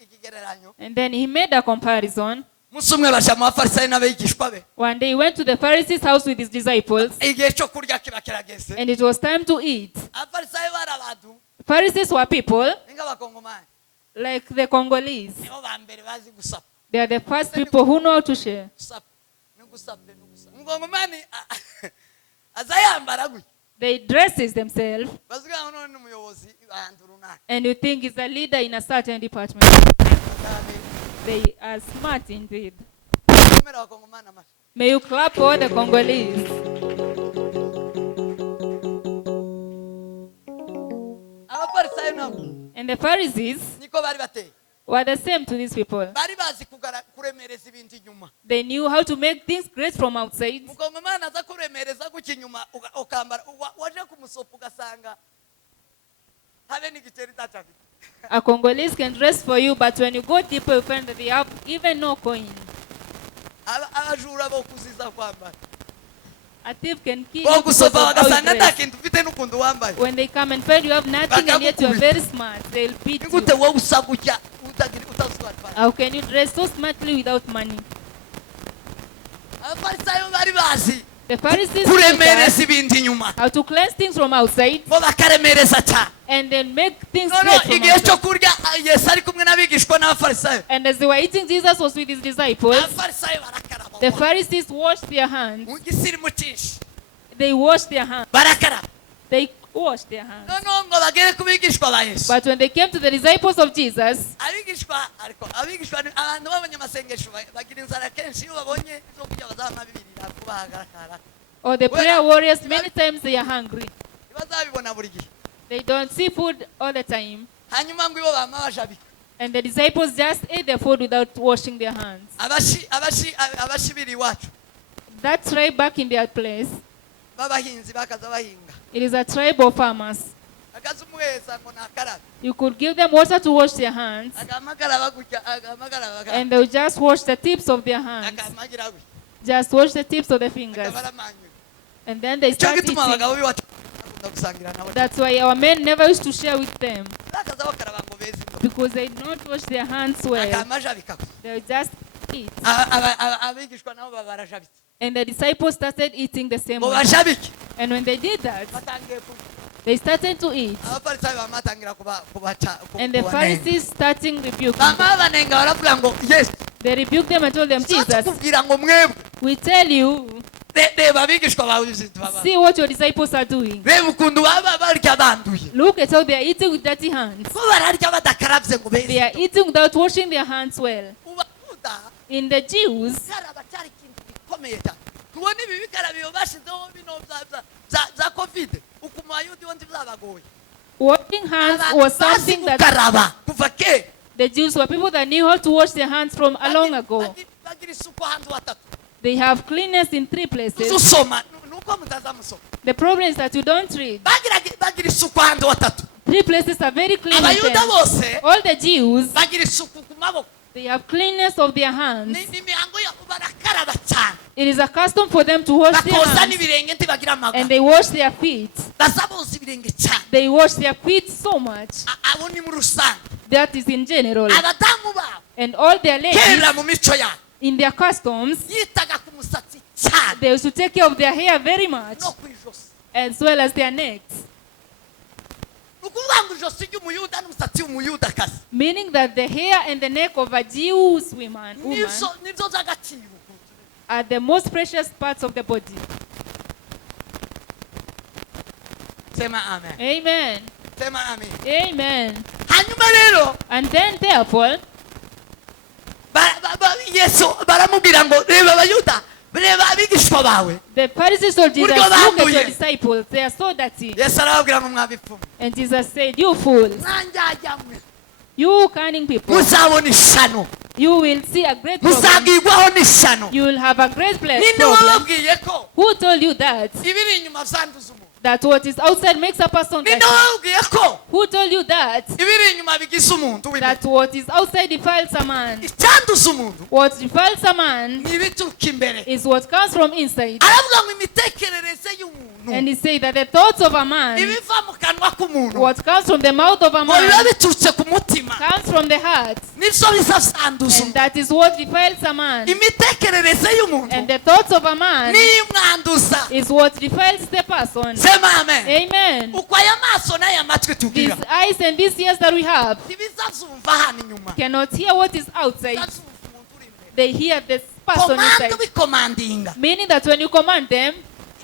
ikigereranyo And then he made a comparison. umunsi umwe baja mu bafarisayo n'abigishwa be One day he went to the Pharisees' house with his disciples, igihe cyo kurya kiba kirageze and it was time to eat. abafarisayo bari abantu Pharisees were people ni nk'abakongomani like the Congolese. nibo ba mbere bazi gusapa They are the first people who know how to share. gusapa ni gusapa umukongomani aza yambara gutya They dresses themselves, bavuga ngo none umuyobozi ahantu runaka and you think is a leader in a certain department. They are smart indeed. komera abakongomani amashi May you clap for the Congolese. abafarisayo nabo And the Pharisees niko bari bateye were the same to these people. bari bazi kuremereza ibintu inyuma They knew how to make things great from outside. umukongomani aza kuremereza gutya inyuma ukambara waje kumusopa ugasanga habe n'igiceri utacafite A Congolese can dress for you, but when you go deeper, you find that they have even no coin. abajura bo kuziza kwambara A thief can kill bo you because gusopa of how you bagasanga nta dress. kintu ufite n'ukuntu wambaye When they come and find you have nothing and yet you are very smart, they'll beat ni you. gute wowe usa gutya utazitwara How can you dress so smartly without money? abafarisayo bari bazi The Pharisees knew kuremereza that, ibintu inyuma how to cleanse things from outside bo bakaremereza cyane and then make things noneho great from igihe cyo outside. kurya yesu ari kumwe n'abigishwa n'abafarisayo And as they were eating, Jesus was with his disciples. abafarisayo barakaraba The Pharisees washed their hands. mu gisirimu cyinshi They washed their hands. barakaraba They washed their hands. noneho ngo bagere ku bigishwa ba yesu But when they came to the disciples of Jesus, abigishwa ni abantu b'abanyamasengesho bagira inzara kenshi iyo babonye zo kurya bazababibirira kubahagarara or the prayer warriors, many times they are hungry. ntibazabibona buri gihe They don't see food all the time. hanyuma ngo ibo bama bajabika And the disciples just ate their food without washing their hands. abashibiri iwacu That tribe back in their place, b'abahinzi bakaza bahinga it is a tribe of farmers. akaza umuheza ngo nakarabe You could give them water to wash their hands, agamagaraba gutya agamagaraba and they would just wash the tips of their hands. akamagira gutya Just wash the tips of the fingers. akabaramanyura And then they cyo start gituma eating. abagabo b'iwacu bakunda gusangira nabo That's why our men never used to share with them, bakaza bakaraba ngo beze indobo because they did not wash their hands well. akamajabika They would just eat. abigishwa nabo baba barajabitse And the disciples started eating the same ngo way. bajabike And when they did that, batangiye kurya they started to eat. abafarisayo bamatangira kubaca And the Pharisees starting rebuking bama them. babanenga baravuga ngo yesu They rebuked them and told them, Jesus, kubwira ngo mwebwe we tell you, reba abigishwa bawe ibintu baba see what your disciples are doing. reba ukuntu baba barya banduye Look at how they are eating with dirty hands. ko bararya badakarabye ngo They beze are eating without washing their hands well. ubayuda In the Jews, gukaraba cyari ikintu gikomeye cyane. Tubona ibi bikarabiro bashizeho bino za covid uku mu Bayuda undi byabagoye. washing hands was something that gukaraba kuva kera. the Jews were people that knew how to wash their hands from a long ago. Bagira isuku hanze watatu. They have cleanness in 3 places. Usoma nuko mutazamusoma. The problem is that you don't read. Bagira isuku hanze watatu. 3 places are very clean. in Abayuda them. bose All the Jews, bagira isuku ku maboko. they have cleanness of their hands. Ni mihango ya barakaraba cyane. It is a custom for them to wash their Bakoza hands, n'ibirenge ntibagira amaga. and they wash their feet. Bazaboza ibirenge cyane. They wash their feet so much. Abo ni mu rusange. That is in general. Abadamu babo And all their ladies, kera mu mico yabo in their customs, yitaga ku musatsi cyane they used to take care of their hair very much, no ku ijosi. as well as their necks. Ukuvuga ngo ijosi ry'umuyuda n'umusatsi w'umuyudakazi Meaning that the hair and the neck of a Jewish woman nibyo z'agaciro are the most precious parts of the body. sema amen. Amen. Sema amen. Amen. Hanyuma rero And then therefore, Yesu baramubwira ngo reba abayuda reba abigishwa bawe. the Pharisees told Jesus, Buryo look at your bambuye. disciples, they are so dirty. Yesu arababwira ngo mwabipfumu And Jesus said, you fools, mwanjyajyamwe you cunning people, muzabona ishano you will see a great problem. muzagirwaho n'ishano. You will have a great Ninde problem. wababwiye ko Who told you that? ibiri inyuma byanduza umuntu? That what is outside makes a person Ninde dirty? wababwiye ko Who told you that? ibiri inyuma bigize umuntu w'imbere? That what is outside defiles a man. Icyanduza umuntu What defiles a man ni ibituruka imbere. is what comes from inside. Aravuga ngo imitekerereze y'umuntu And he said that the thoughts of a man, ibiva mu kanwa k'umuntu what comes from the mouth of a ngo biba man, biturutse ku mutima comes from the heart. nibyo biza byanduza And umuntu. that is what defiles a man. Imitekerereze y'umuntu And the thoughts of a man niyo imwanduza. is what defiles the person. Sema amen. Amen. uko aya maso n'aya matwi These tugira eyes and these ears that we have ntibizazumva hano inyuma. cannot hear what is outside. Bizazumva umuntu uri imbere. They hear the person Komanda inside. ubikomandinga Meaning that when you command them,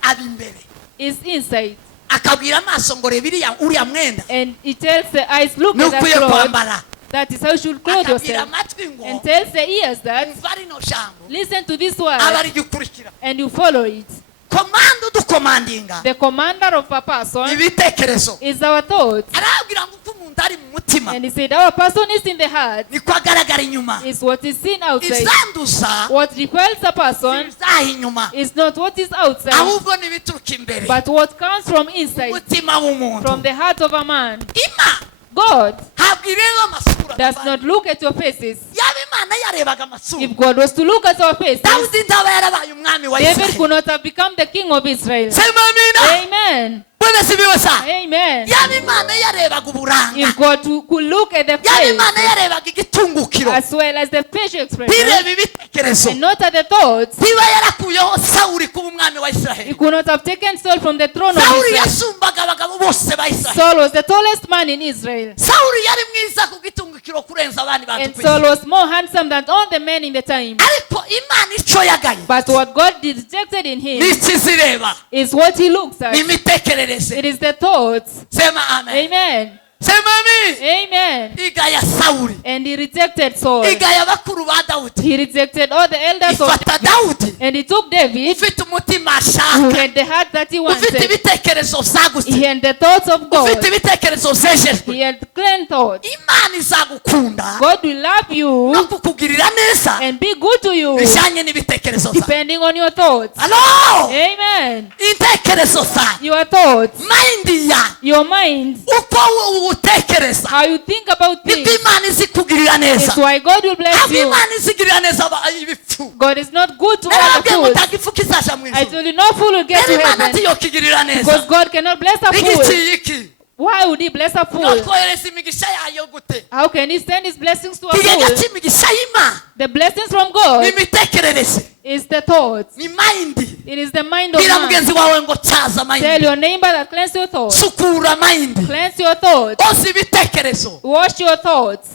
aba imbere is inside. akabwira amaso ngo reba uriya mwenda And he tells the eyes, look at that nukwiye cloth. kwambara. That is how you should clothe Akabwira yourself. amatwi ngo And tells the ears that, umva rino jambo listen to this aba word, ari gukurikira. and you follow it. Komanda udukomandinga The commander of a person ibitekerezo. is our thoughts. arabwira ngo uko umuntu ari mu mutima And he said, our person is in the heart, niko agaragara inyuma. is what is seen outside. Izanduza What repels a person zizaha inyuma is not what is outside, ahubwo n'ibituruka imbere but what comes from inside, umutima w'umuntu. from the heart of a man. Ima God ntabwo ireba amasura does y'abantu. not look at your faces. yaba imana yarebaga amasura If God was to look at our faces, dawudi ntaba yarabaye umwami wa David isirayeli. could not have become the king of Israel. sema amina. Amen. bwana sibiwe sa Amen. yaba imana yarebaga uburanga If God could look at the yaba face imana yarebaga igitungukiro as well as the facial expression ntireba ibitekerezo and not at the thoughts, ntiba yarakuyeho sawuri kuba umwami wa he isirayeli. could not have taken Saul from the throne of sawuri Israel. yasumbaga abagabo bose ba isirayeli. Saul was the tallest man in Israel. sawuri yari mwiza ku gitungukiro kurenza abandi bantu And ku Saul isi. was more handsome than all the men in the time. ariko imana icyo yagaye But what God rejected in him n'ikizireba is what he looks at. n'imitekerereze. It is the thoughts. sema amen. Amen. sema amen. Amen. igaya sawuri And he rejected Saul. igaya bakuru ba dawudi He rejected all the elders of ifata David. dawudi And he took David, ufite umutima who ashaka had the heart that he ufite wanted. ibitekerezo byagutse He had the thoughts of ufite God. ibitekerezo byejejwe. He had clean thoughts. imana izagukunda God will love no you kukugirira neza and be good to you, bijyanye n'ibitekerezo zawe. depending on your thoughts. Hello? Amen. intekerezo zawe Your thoughts, mayindi ya your mind, uko utekereza how you think about nibwo things, imana izikugirira neza. is why God will bless ntabwo you. imana izigirira neza ibipfu. God is not good to all the narababwiye ngo fools. utagifu kizaja mu I ijuru. told you, no fool will get rero to imana heaven, ntiyokigirira neza. because God cannot bless a fool. igiki iki Why would he bless a fool? notwohereza imigisha yayo gute? How can he send his blessings to a kigega fool? cy'imigisha y'imana The blessings from God n'imitekerereze is the thoughts. ni mayindi. It is the mind of bwira man. mugenzi wawe ngo cyaza Tell mayindi. your neighbor that cleanse your thoughts. sukura mayindi. Cleanse your thoughts. oza ibitekerezo. Wash your thoughts.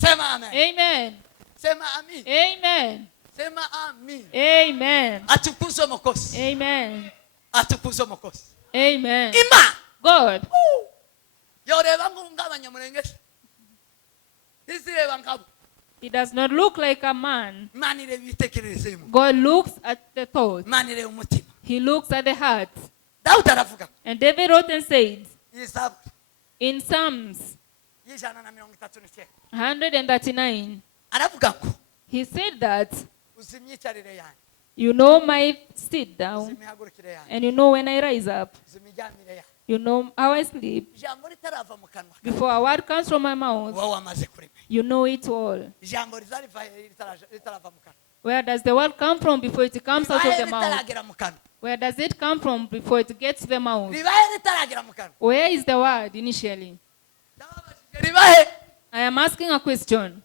sema amen. Amen. sema amin. Amen. sema amin. Amen. atukuzwe mukozi. Amen. atukuzwe mukozi. Amen. ima God yoreba nk'abanyamurenge izireba nkabo He does not look like a man. imana ireba ibitekerezo y'umuntu, God looks at the thoughts. imana ireba umutima. He looks at the heart. Dawudi aravuga And David wrote and said y'izaburi in Psalms y'139 139, aravuga ngo he said that, uzi imyicarire yanjye, you know my sit uzi down, imihagurukire yanjye, and you know when I rise up, uzi imiryamire yanjye. you know how I sleep. Ijambo ritarava mu kanwa kawe, Before a word comes from my mouth, wowe wamaze kurimenya. you know it all. Ijambo ritarava mu kanwa, Where does the word come from before it comes out of ribahe the mouth? ritaragera mu kanwa, Where does it come from before it gets to the mouth? ribahe ritaragera mu kanwa. Where is the word initially? Ndababajije, ribahe I am asking a question.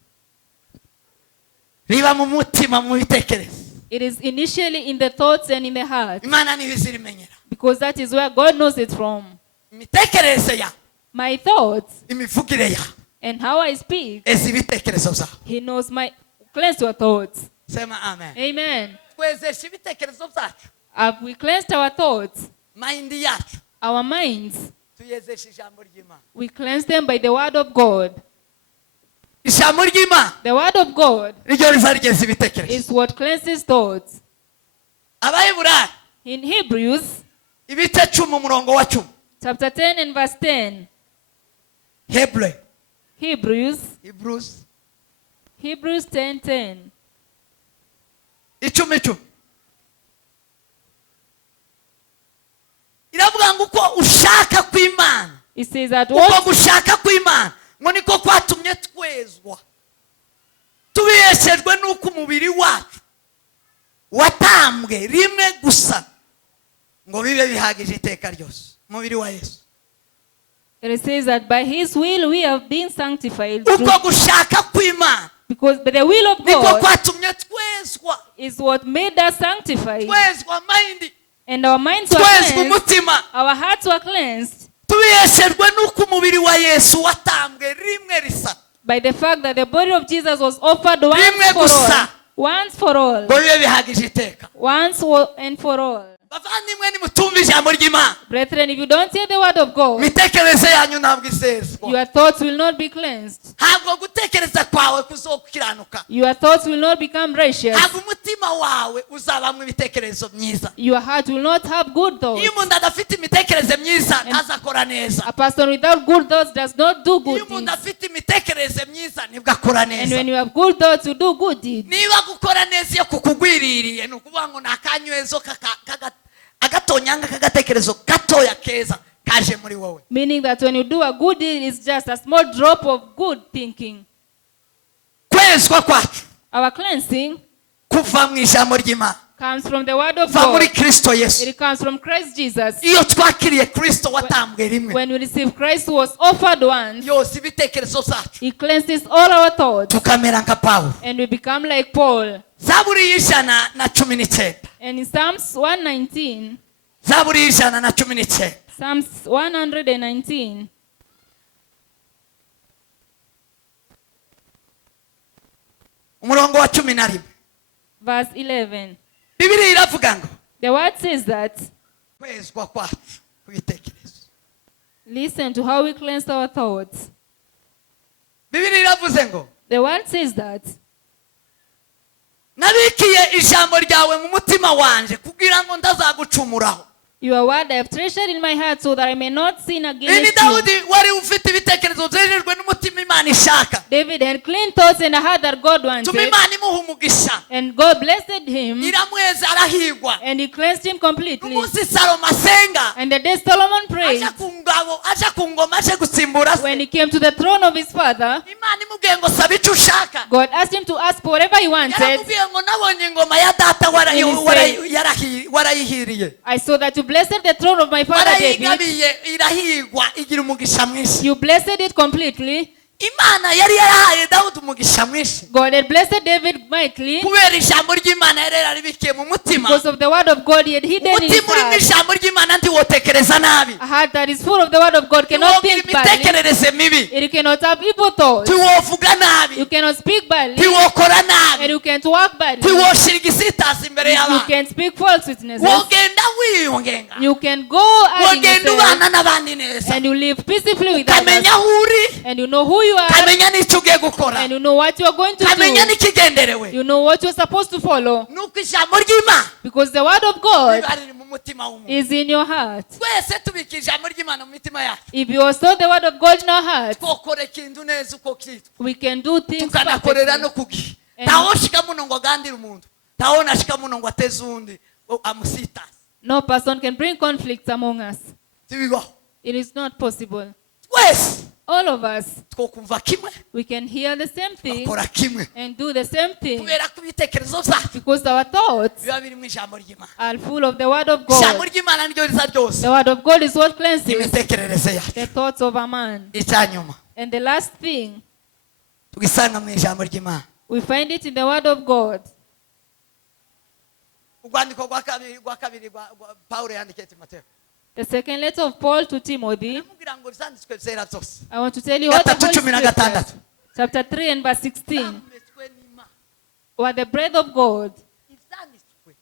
riba mu mutima, mu bitekerezo. It is initially in the thoughts and in the heart, Imana niho izirimenyera. because that is where God knows it from. Imitekerereze yawe, My thoughts imivugire yawe, and how I speak, ezi ibitekerezo byawe. He knows my. Cleanse your thoughts. Sema amen. Amen. Twezesha ibitekerezo byacu, Have we cleansed our thoughts, mayindi yacu, our minds? tuyezesha ijambo ry'Imana. We cleanse them by the word of God. Ijambo ry'Imana The word of God ryo riva rigeza ibitekerezo. is what cleanses thoughts. Abaheburayo In Hebrews ibice 10 umurongo wa 10. chapter 10 and verse 10. Hebrews Hebrews 10:10. 10:10 iravuga ngo uko ushaka kw'Imana, It says that uko what gushaka kw'Imana ngo niko kwatumye twezwa, tubeshejwe n'uko umubiri wacu watambwe rimwe gusa ngo bibe bihagije iteka ryose. Umubiri wa Yesu, it says that by His will we have been sanctified uko through, gushaka kw'Imana because the will of niko God kwatumye twezwa, is what made us sanctified, twezwa mind, and our minds were twezwa cleansed, umutima, our hearts were cleansed tubeshejwe n'uko umubiri wa Yesu watambwe rimwe risa by the fact that the body of Jesus was offered Rimwe gusa. once for all, ngo bibe bihagije iteka. and for all. Bavandimwe, nimutumva ijambo ry'Imana, Brethren, if you don't hear the word of God, imitekerereze yanyu ntabwo izezwa. your thoughts will not be cleansed. Ntabwo gutekereza kwawe kuzokiranuka, Your thoughts will not become righteous. ntabwo umutima wawe uzabamwo ibitekerezo myiza. Your heart will not have good thoughts. Iyo umuntu adafite imitekerereze myiza ntazakora neza. A person without good thoughts does not do good Iyo umuntu deeds. afite imitekerereze myiza nibwo akora And neza. when you have good thoughts, you do good deeds. Niba gukora neza iyo kukugwiririye ni ukuvuga ngo ni akanywezo agatonyanga k'agatekerezo gatoya keza kaje muri wowe. Meaning that when you do a good deed, it's just a small drop of good thinking. Kwezwa kwacu Our cleansing kuva mu ijambo ry'Imana, comes from the word of kuva muri God. Kristo Yesu. It comes from Christ Jesus. Iyo twakiriye Kristo watambwe rimwe, When we receive Christ who was offered once, yose ibitekerezo byacu He cleanses all our thoughts, tukamera nka Pawulo. and we become like Paul. Zaburi y'119, And in Psalms 119, Zaburi y'119 Psalms 119, umurongo wa 11, verse 11, Bibiliya iravuga ngo the word says that, kwezwa kwacu kw'ibitekerezo. listen to how we cleanse our thoughts. Bibiliya iravuze ngo The word says that, nabikiye ijambo ryawe mu mutima wanje kugira ngo ndazagucumuraho. your word I have treasured in my heart so that I may not sin Ni against you. Dawudi wari ufite ibitekerezo byejejwe n'umutima Imana ishaka, David had clean thoughts and a heart that God tuma wanted, Imana imuha umugisha, and God blessed him, iramweza arahigwa. and He cleansed him completely. Umunsi Salomo asenga And the day Solomon prayed, aja ku ngoma aje gusimbura when se, he came to the throne of his father, Imana imubwiye ngo saba icyo ushaka. God asked him to ask for whatever he wanted. Yaramubwiye ngo nabonye ingoma ya data warayihiriye, I saw that you blessed the throne of my father David. warayigabiye irahigwa igira umugisha mwinshi. You blessed it completely. Imana yari yarahaye Dawudi umugisha mwinshi God had blessed David mightily kubera ijambo ry'Imana yari yararibikiye mu mutima. because of the word of God he had hidden in his Umutima urimo heart. ijambo ry'Imana ntiwotekereza nabi, A heart that is full of the word of God cannot ntiwogira think badly. imitekerereze mibi, It cannot have evil thoughts. ntiwovuga nabi, You cannot speak badly. ntiwokora And nabi, you can't walk badly. ntiwoshira igisitaza imbere You y'abantu, can speak false witnesses. wogenda wiyongenga, You can go adding wogenda yourself, ubana n'abandi neza, and you live peacefully with ukamenya others. aho uri, And you know who you are. kamenya n'icyo ugiye gukora, And you know what you are going to kamenya do. n'ikigenderewe. You know what you are supposed to follow. nuko ijambo ry'Imana Because the word of God riba riri mu mutima w'umuntu. is in your heart. twese tubika ijambo ry'Imana mu mitima yacu, If you also the word of God in our heart, twokora ikintu neza uko kitwa, we can do things tukanakorera no perfectly. kugihe. And- ntawoshika muno ngo agandire umuntu, ntawonashika muno ngo ateze uwundi amusitase. No person can bring conflicts among us. tibibaho. It is not possible. twese All of us, twokumva kimwe, we can hear the same thing bakora kimwe, and do the same thing kubera ko ibitekerezo byacu because our thoughts biba biri mu ijambo ry'Imana. are full of the word of ijambo God. ry'Imana niryo riza ryose The word of God is what cleanses imitekerereze yacu. the thoughts of a man. icyanyuma And the last thing, tugisanga mu ijambo ry'Imana, we find it in the word of God. urwandiko rwa kabiri rwa Pawulo yandikiye Timoteyo, The second letter of Paul to Timothy. amubwira ngo ibyanditswe byera byose I want to tell you what the gatatu Holy cumi na Scriptures, gatandatu chapter 3 and verse 16, byanditswe n'Imana. were the breath of God. ibyanditswe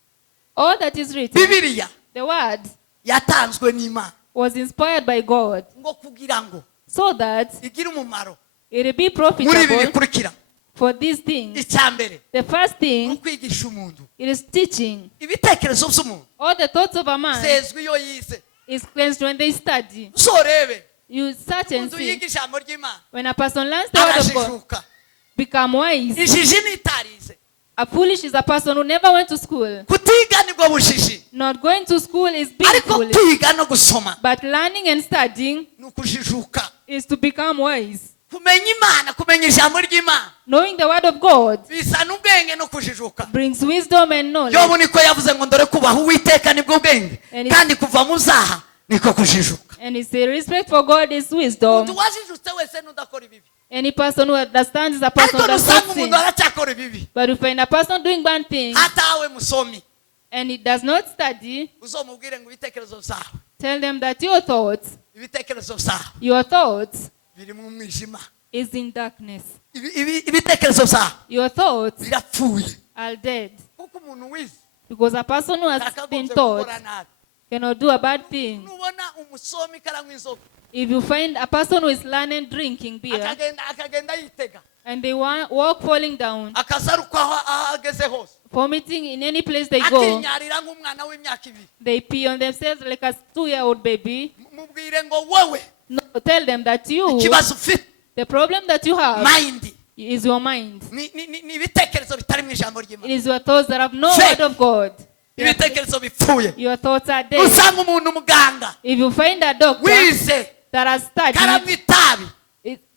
All that is written, bibiliya the word, yatanzwe n'Imana was inspired by God ngo kugira ngo so that igire umumaro it will be muri ibi profitable bikurikira. for these things. icya mbere The first ni thing, ukwigisha umuntu. it is teaching. ibitekerezo by'umuntu All the thoughts of a man zezwe iyo yize. is cleansed when they study. uzorebe You search and umuntu see. yiga ijambo ry'Imana When a person learns the word of God, arajijuka. become wise. injiji nitarize. A foolish is a person who never went to school. kutiga nibwo bujiji, Not going to school is being ariko foolish. kwiga no gusoma But learning and studying ni ukujijuka. is to become wise. kumenya Imana, kumenya ijambo ry'Imana Knowing the word of God bisa n'ubwenge no kujijuka. brings wisdom and knowledge. yobu niko yavuze ngo ndore kubaha Uwiteka nibwo bwenge, And kandi kuva mu byaha niko kujijuka. And he said, respect for God is wisdom. umuntu wajijutse wese n'udakora ibibi, Any person who understands is a person ariko who does nusanga not sin. umuntu aracyakora ibibi, But if you find a person doing bad things hatawe musomi, and he does not study, uzomubwire ngo ibitekerezo byawe tell them that your thoughts biri mu mwijima. is in darkness. ibitekerezo byawe Your thoughts birapfuye. are dead. kuko umuntu wize Because a person who has been atakagombye taught gukora nabi. cannot do a bad thing. nubona umusomi karanywa inzoga If you find a person who is learning drinking beer akagenda yitega, and they walk falling down, akazaruka aho ageze hose, vomiting in any place they go, akinyarira nk'umwana w'imyaka ibiri, they pee on themselves like a 2-year-old baby. mubwire ngo wowe No, tell them that you, ikibazo ufite the problem that you have mind is your mind. ni ibitekerezo bitari mu ijambo It ry'Imana. is your thoughts that have no Faith. word of God. ibitekerezo bipfuye. Your thoughts are dead. usanga umuntu muganga If you find a doctor wize that has karanywa studied, itabi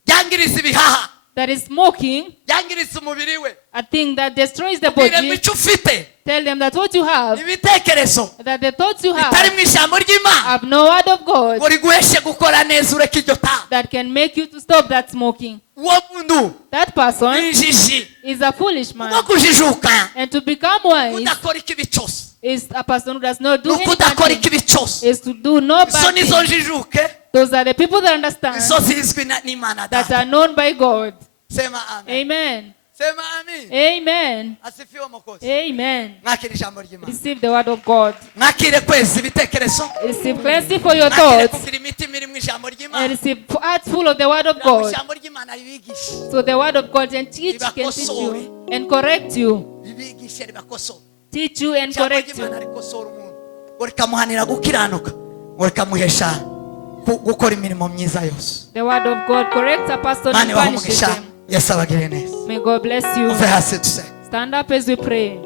byangiriza ibihaha, that is smoking, byangiriza umubiri we, a thing that destroys the mubwire ngo body, icyo ufite tell them that what you have, ibitekerezo that the thoughts you bitari have mu ijambo ry'Imana have no word of God ngo riguheshe gukora neza ureke iryo tabi. that can make you to stop that smoking. uwo muntu That person injiji is a foolish ubwo man. kujijuka And to become wise kudakora ikibi cyose, is a person who does not do ni any bad ukudakora thing, ikibi cyose. is to do no izo bad nizo thing. njijuke, Those are the people that understand, izo zizwi n'Imana that data. are known by God. sema amen, Amen. sema amen. Amen. asifiwe mukozi. Amen. mwakire ijambo ry'Imana, Receive the word of God. mwakire kweza ibitekerezo, Receive cleansing for your mwakire thoughts. kugira imitima iri mu ijambo And ry'Imana. receive hearts full of the word of kugira ngo God. ijambo ry'Imana ribigishe, So the word of God can teach you and correct you. ribigishe ribakosore. Teach you and ijambo correct ry'Imana you. rikosora umuntu ngo rikamuhanira gukiranuka, ngo rikamuhesha gukora imirimo myiza yose. The word of God corrects a person Mane and punishes bahumugisha, them. Yesu abagire neza. May God bless you. uve hasi dusenge. Stand up as we pray.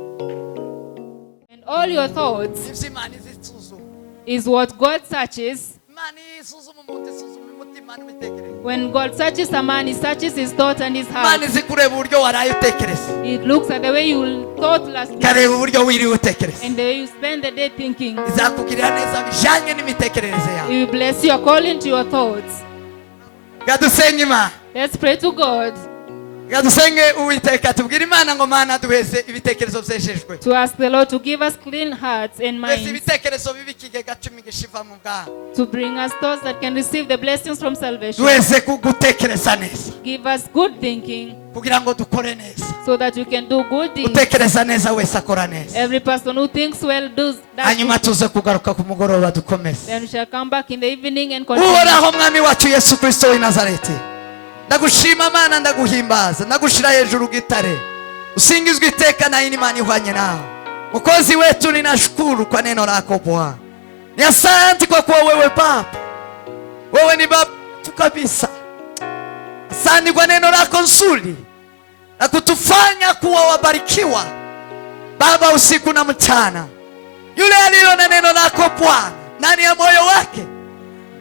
And all your thoughts ibyo Imana izisuzuma. is what God searches. Imana isuzuma umuntu, isuzuma umutima n'imitekerereze. When God searches a man, he searches his thought and his Imana heart. izi kureba uburyo waraye utekereza, It looks at the way you thought last night ikareba uburyo wiriwe utekereza, and the way you spend the day thinking. izakugirira neza bijyanye n'imitekerereze yawe. He will bless you according to your thoughts. Gadusenge Imana, Let's pray to God gadusenge Uwiteka, tubwire Imana ngo Mana duheze ibitekerezo byejejwe. to ask the Lord to give us clean hearts and Twese minds, ibitekerezo bibi ikigega cumi gishiva mu bwaha. to bring us thoughts that can receive the blessings from salvation. Duheze gutekereza neza Give us good thinking kugira ngo dukore neza. so that we can do good things. Utekereza neza wese akora neza. Every person who thinks well does that. Hanyuma tuze kugaruka ku mugoroba dukomeze. Then we shall come back in the evening and continue. Uhoraho Mwami wacu Yesu Kristo w'i Nazareti, Ndagushima Mana, ndaguhimbaza, ndagushira hejuru gitare. Usingizwe iteka na Imana ihwanye nawe. Mwokozi wetu, ninashukuru kwa neno lako Bwana. Ni asante kwa kuwa wewe Baba, wewe ni Baba tu kabisa. Asante kwa neno lako nzuri na kutufanya kuwa wabarikiwa Baba usiku na mchana. Yule aliyo na neno lako Bwana ndani ya moyo wake,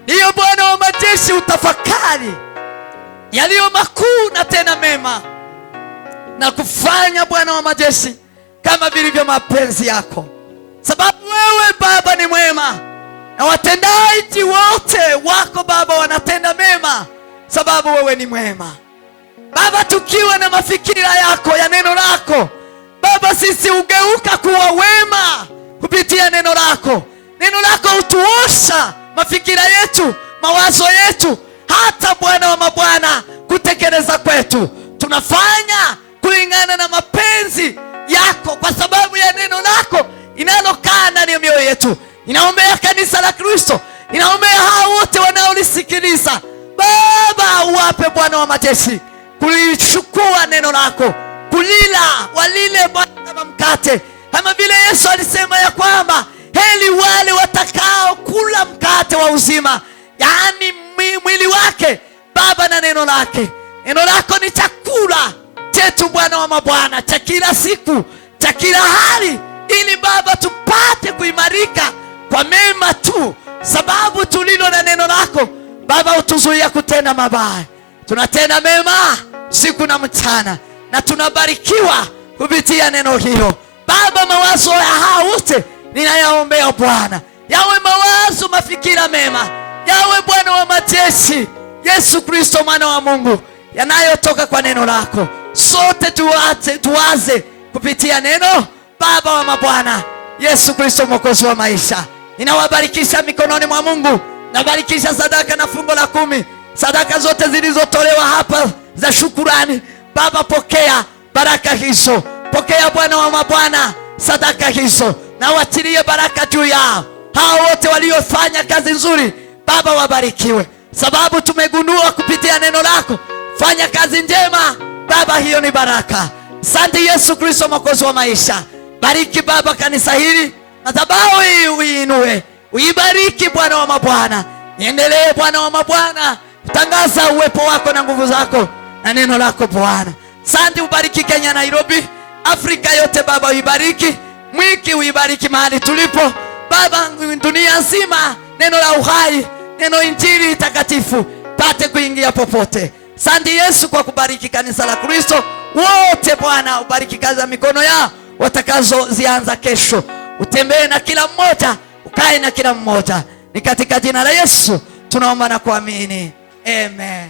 ndiyo Bwana wa majeshi utafakari yaliyo makuu na tena mema, na kufanya Bwana wa majeshi kama vilivyo mapenzi yako, sababu wewe Baba ni mwema na watendaji wote wako Baba wanatenda mema, sababu wewe ni mwema Baba. Tukiwa na mafikira yako ya neno lako Baba, sisi ugeuka kuwa wema kupitia neno lako. Neno lako hutuosha mafikira yetu, mawazo yetu, hata Bwana wa mabwana kutekeleza kwetu tunafanya kulingana na mapenzi yako, kwa sababu ya neno lako inalokaa ndani ya mioyo yetu. Inaombea kanisa la Kristo, inaombea hao wote wanaolisikiliza Baba, uwape Bwana wa majeshi kulichukua neno lako, kulila, walile Bwana kama mkate, kama vile Yesu alisema ya kwamba heri wale watakao kula mkate wa uzima, yaani mwili wake Baba na neno lake. Neno lako ni chakula chetu Bwana wa mabwana, cha kila siku, cha kila hali, ili Baba tupate kuimarika kwa mema tu, sababu tulilo na neno lako Baba utuzuia kutenda mabaya. Tunatenda mema siku na mchana, na tunabarikiwa kupitia neno hilo Baba. Mawazo ya hao wote ninayaombea Bwana, yawe mawazo, mafikira mema, yawe Bwana wa majeshi Yesu Kristo mwana wa Mungu, yanayotoka kwa neno lako. Sote tuwaze kupitia neno Baba wa mabwana Yesu Kristo mwokozi wa maisha. Ninawabarikisha mikononi mwa Mungu, nabarikisha sadaka na fungo la 10, sadaka zote zilizotolewa hapa za shukurani Baba, pokea baraka hizo, pokea Bwana wa mabwana sadaka hizo, na watilie baraka juu yao. Hao wote waliofanya kazi nzuri Baba wabarikiwe, sababu tumegundua kupitia neno lako fanya kazi njema Baba, hiyo ni baraka. Asante Yesu Kristo mwokozi wa maisha. Bariki Baba kanisa hili, madhabahu hii uinue, uibariki Bwana wa mabwana. Niendelee Bwana wa mabwana kutangaza uwepo wako na nguvu zako na neno lako Bwana. Asante, ubariki Kenya, Nairobi, Afrika yote Baba, uibariki Mwiki, uibariki mahali tulipo Baba, dunia nzima, neno la uhai, neno injili takatifu pate kuingia popote. Asante Yesu kwa kubariki kanisa la Kristo wote Bwana, ubariki kazi ya mikono yao watakazo zianza kesho. Utembee na kila mmoja, ukae na kila mmoja, ni katika jina la Yesu tunaomba na kuamini, amen.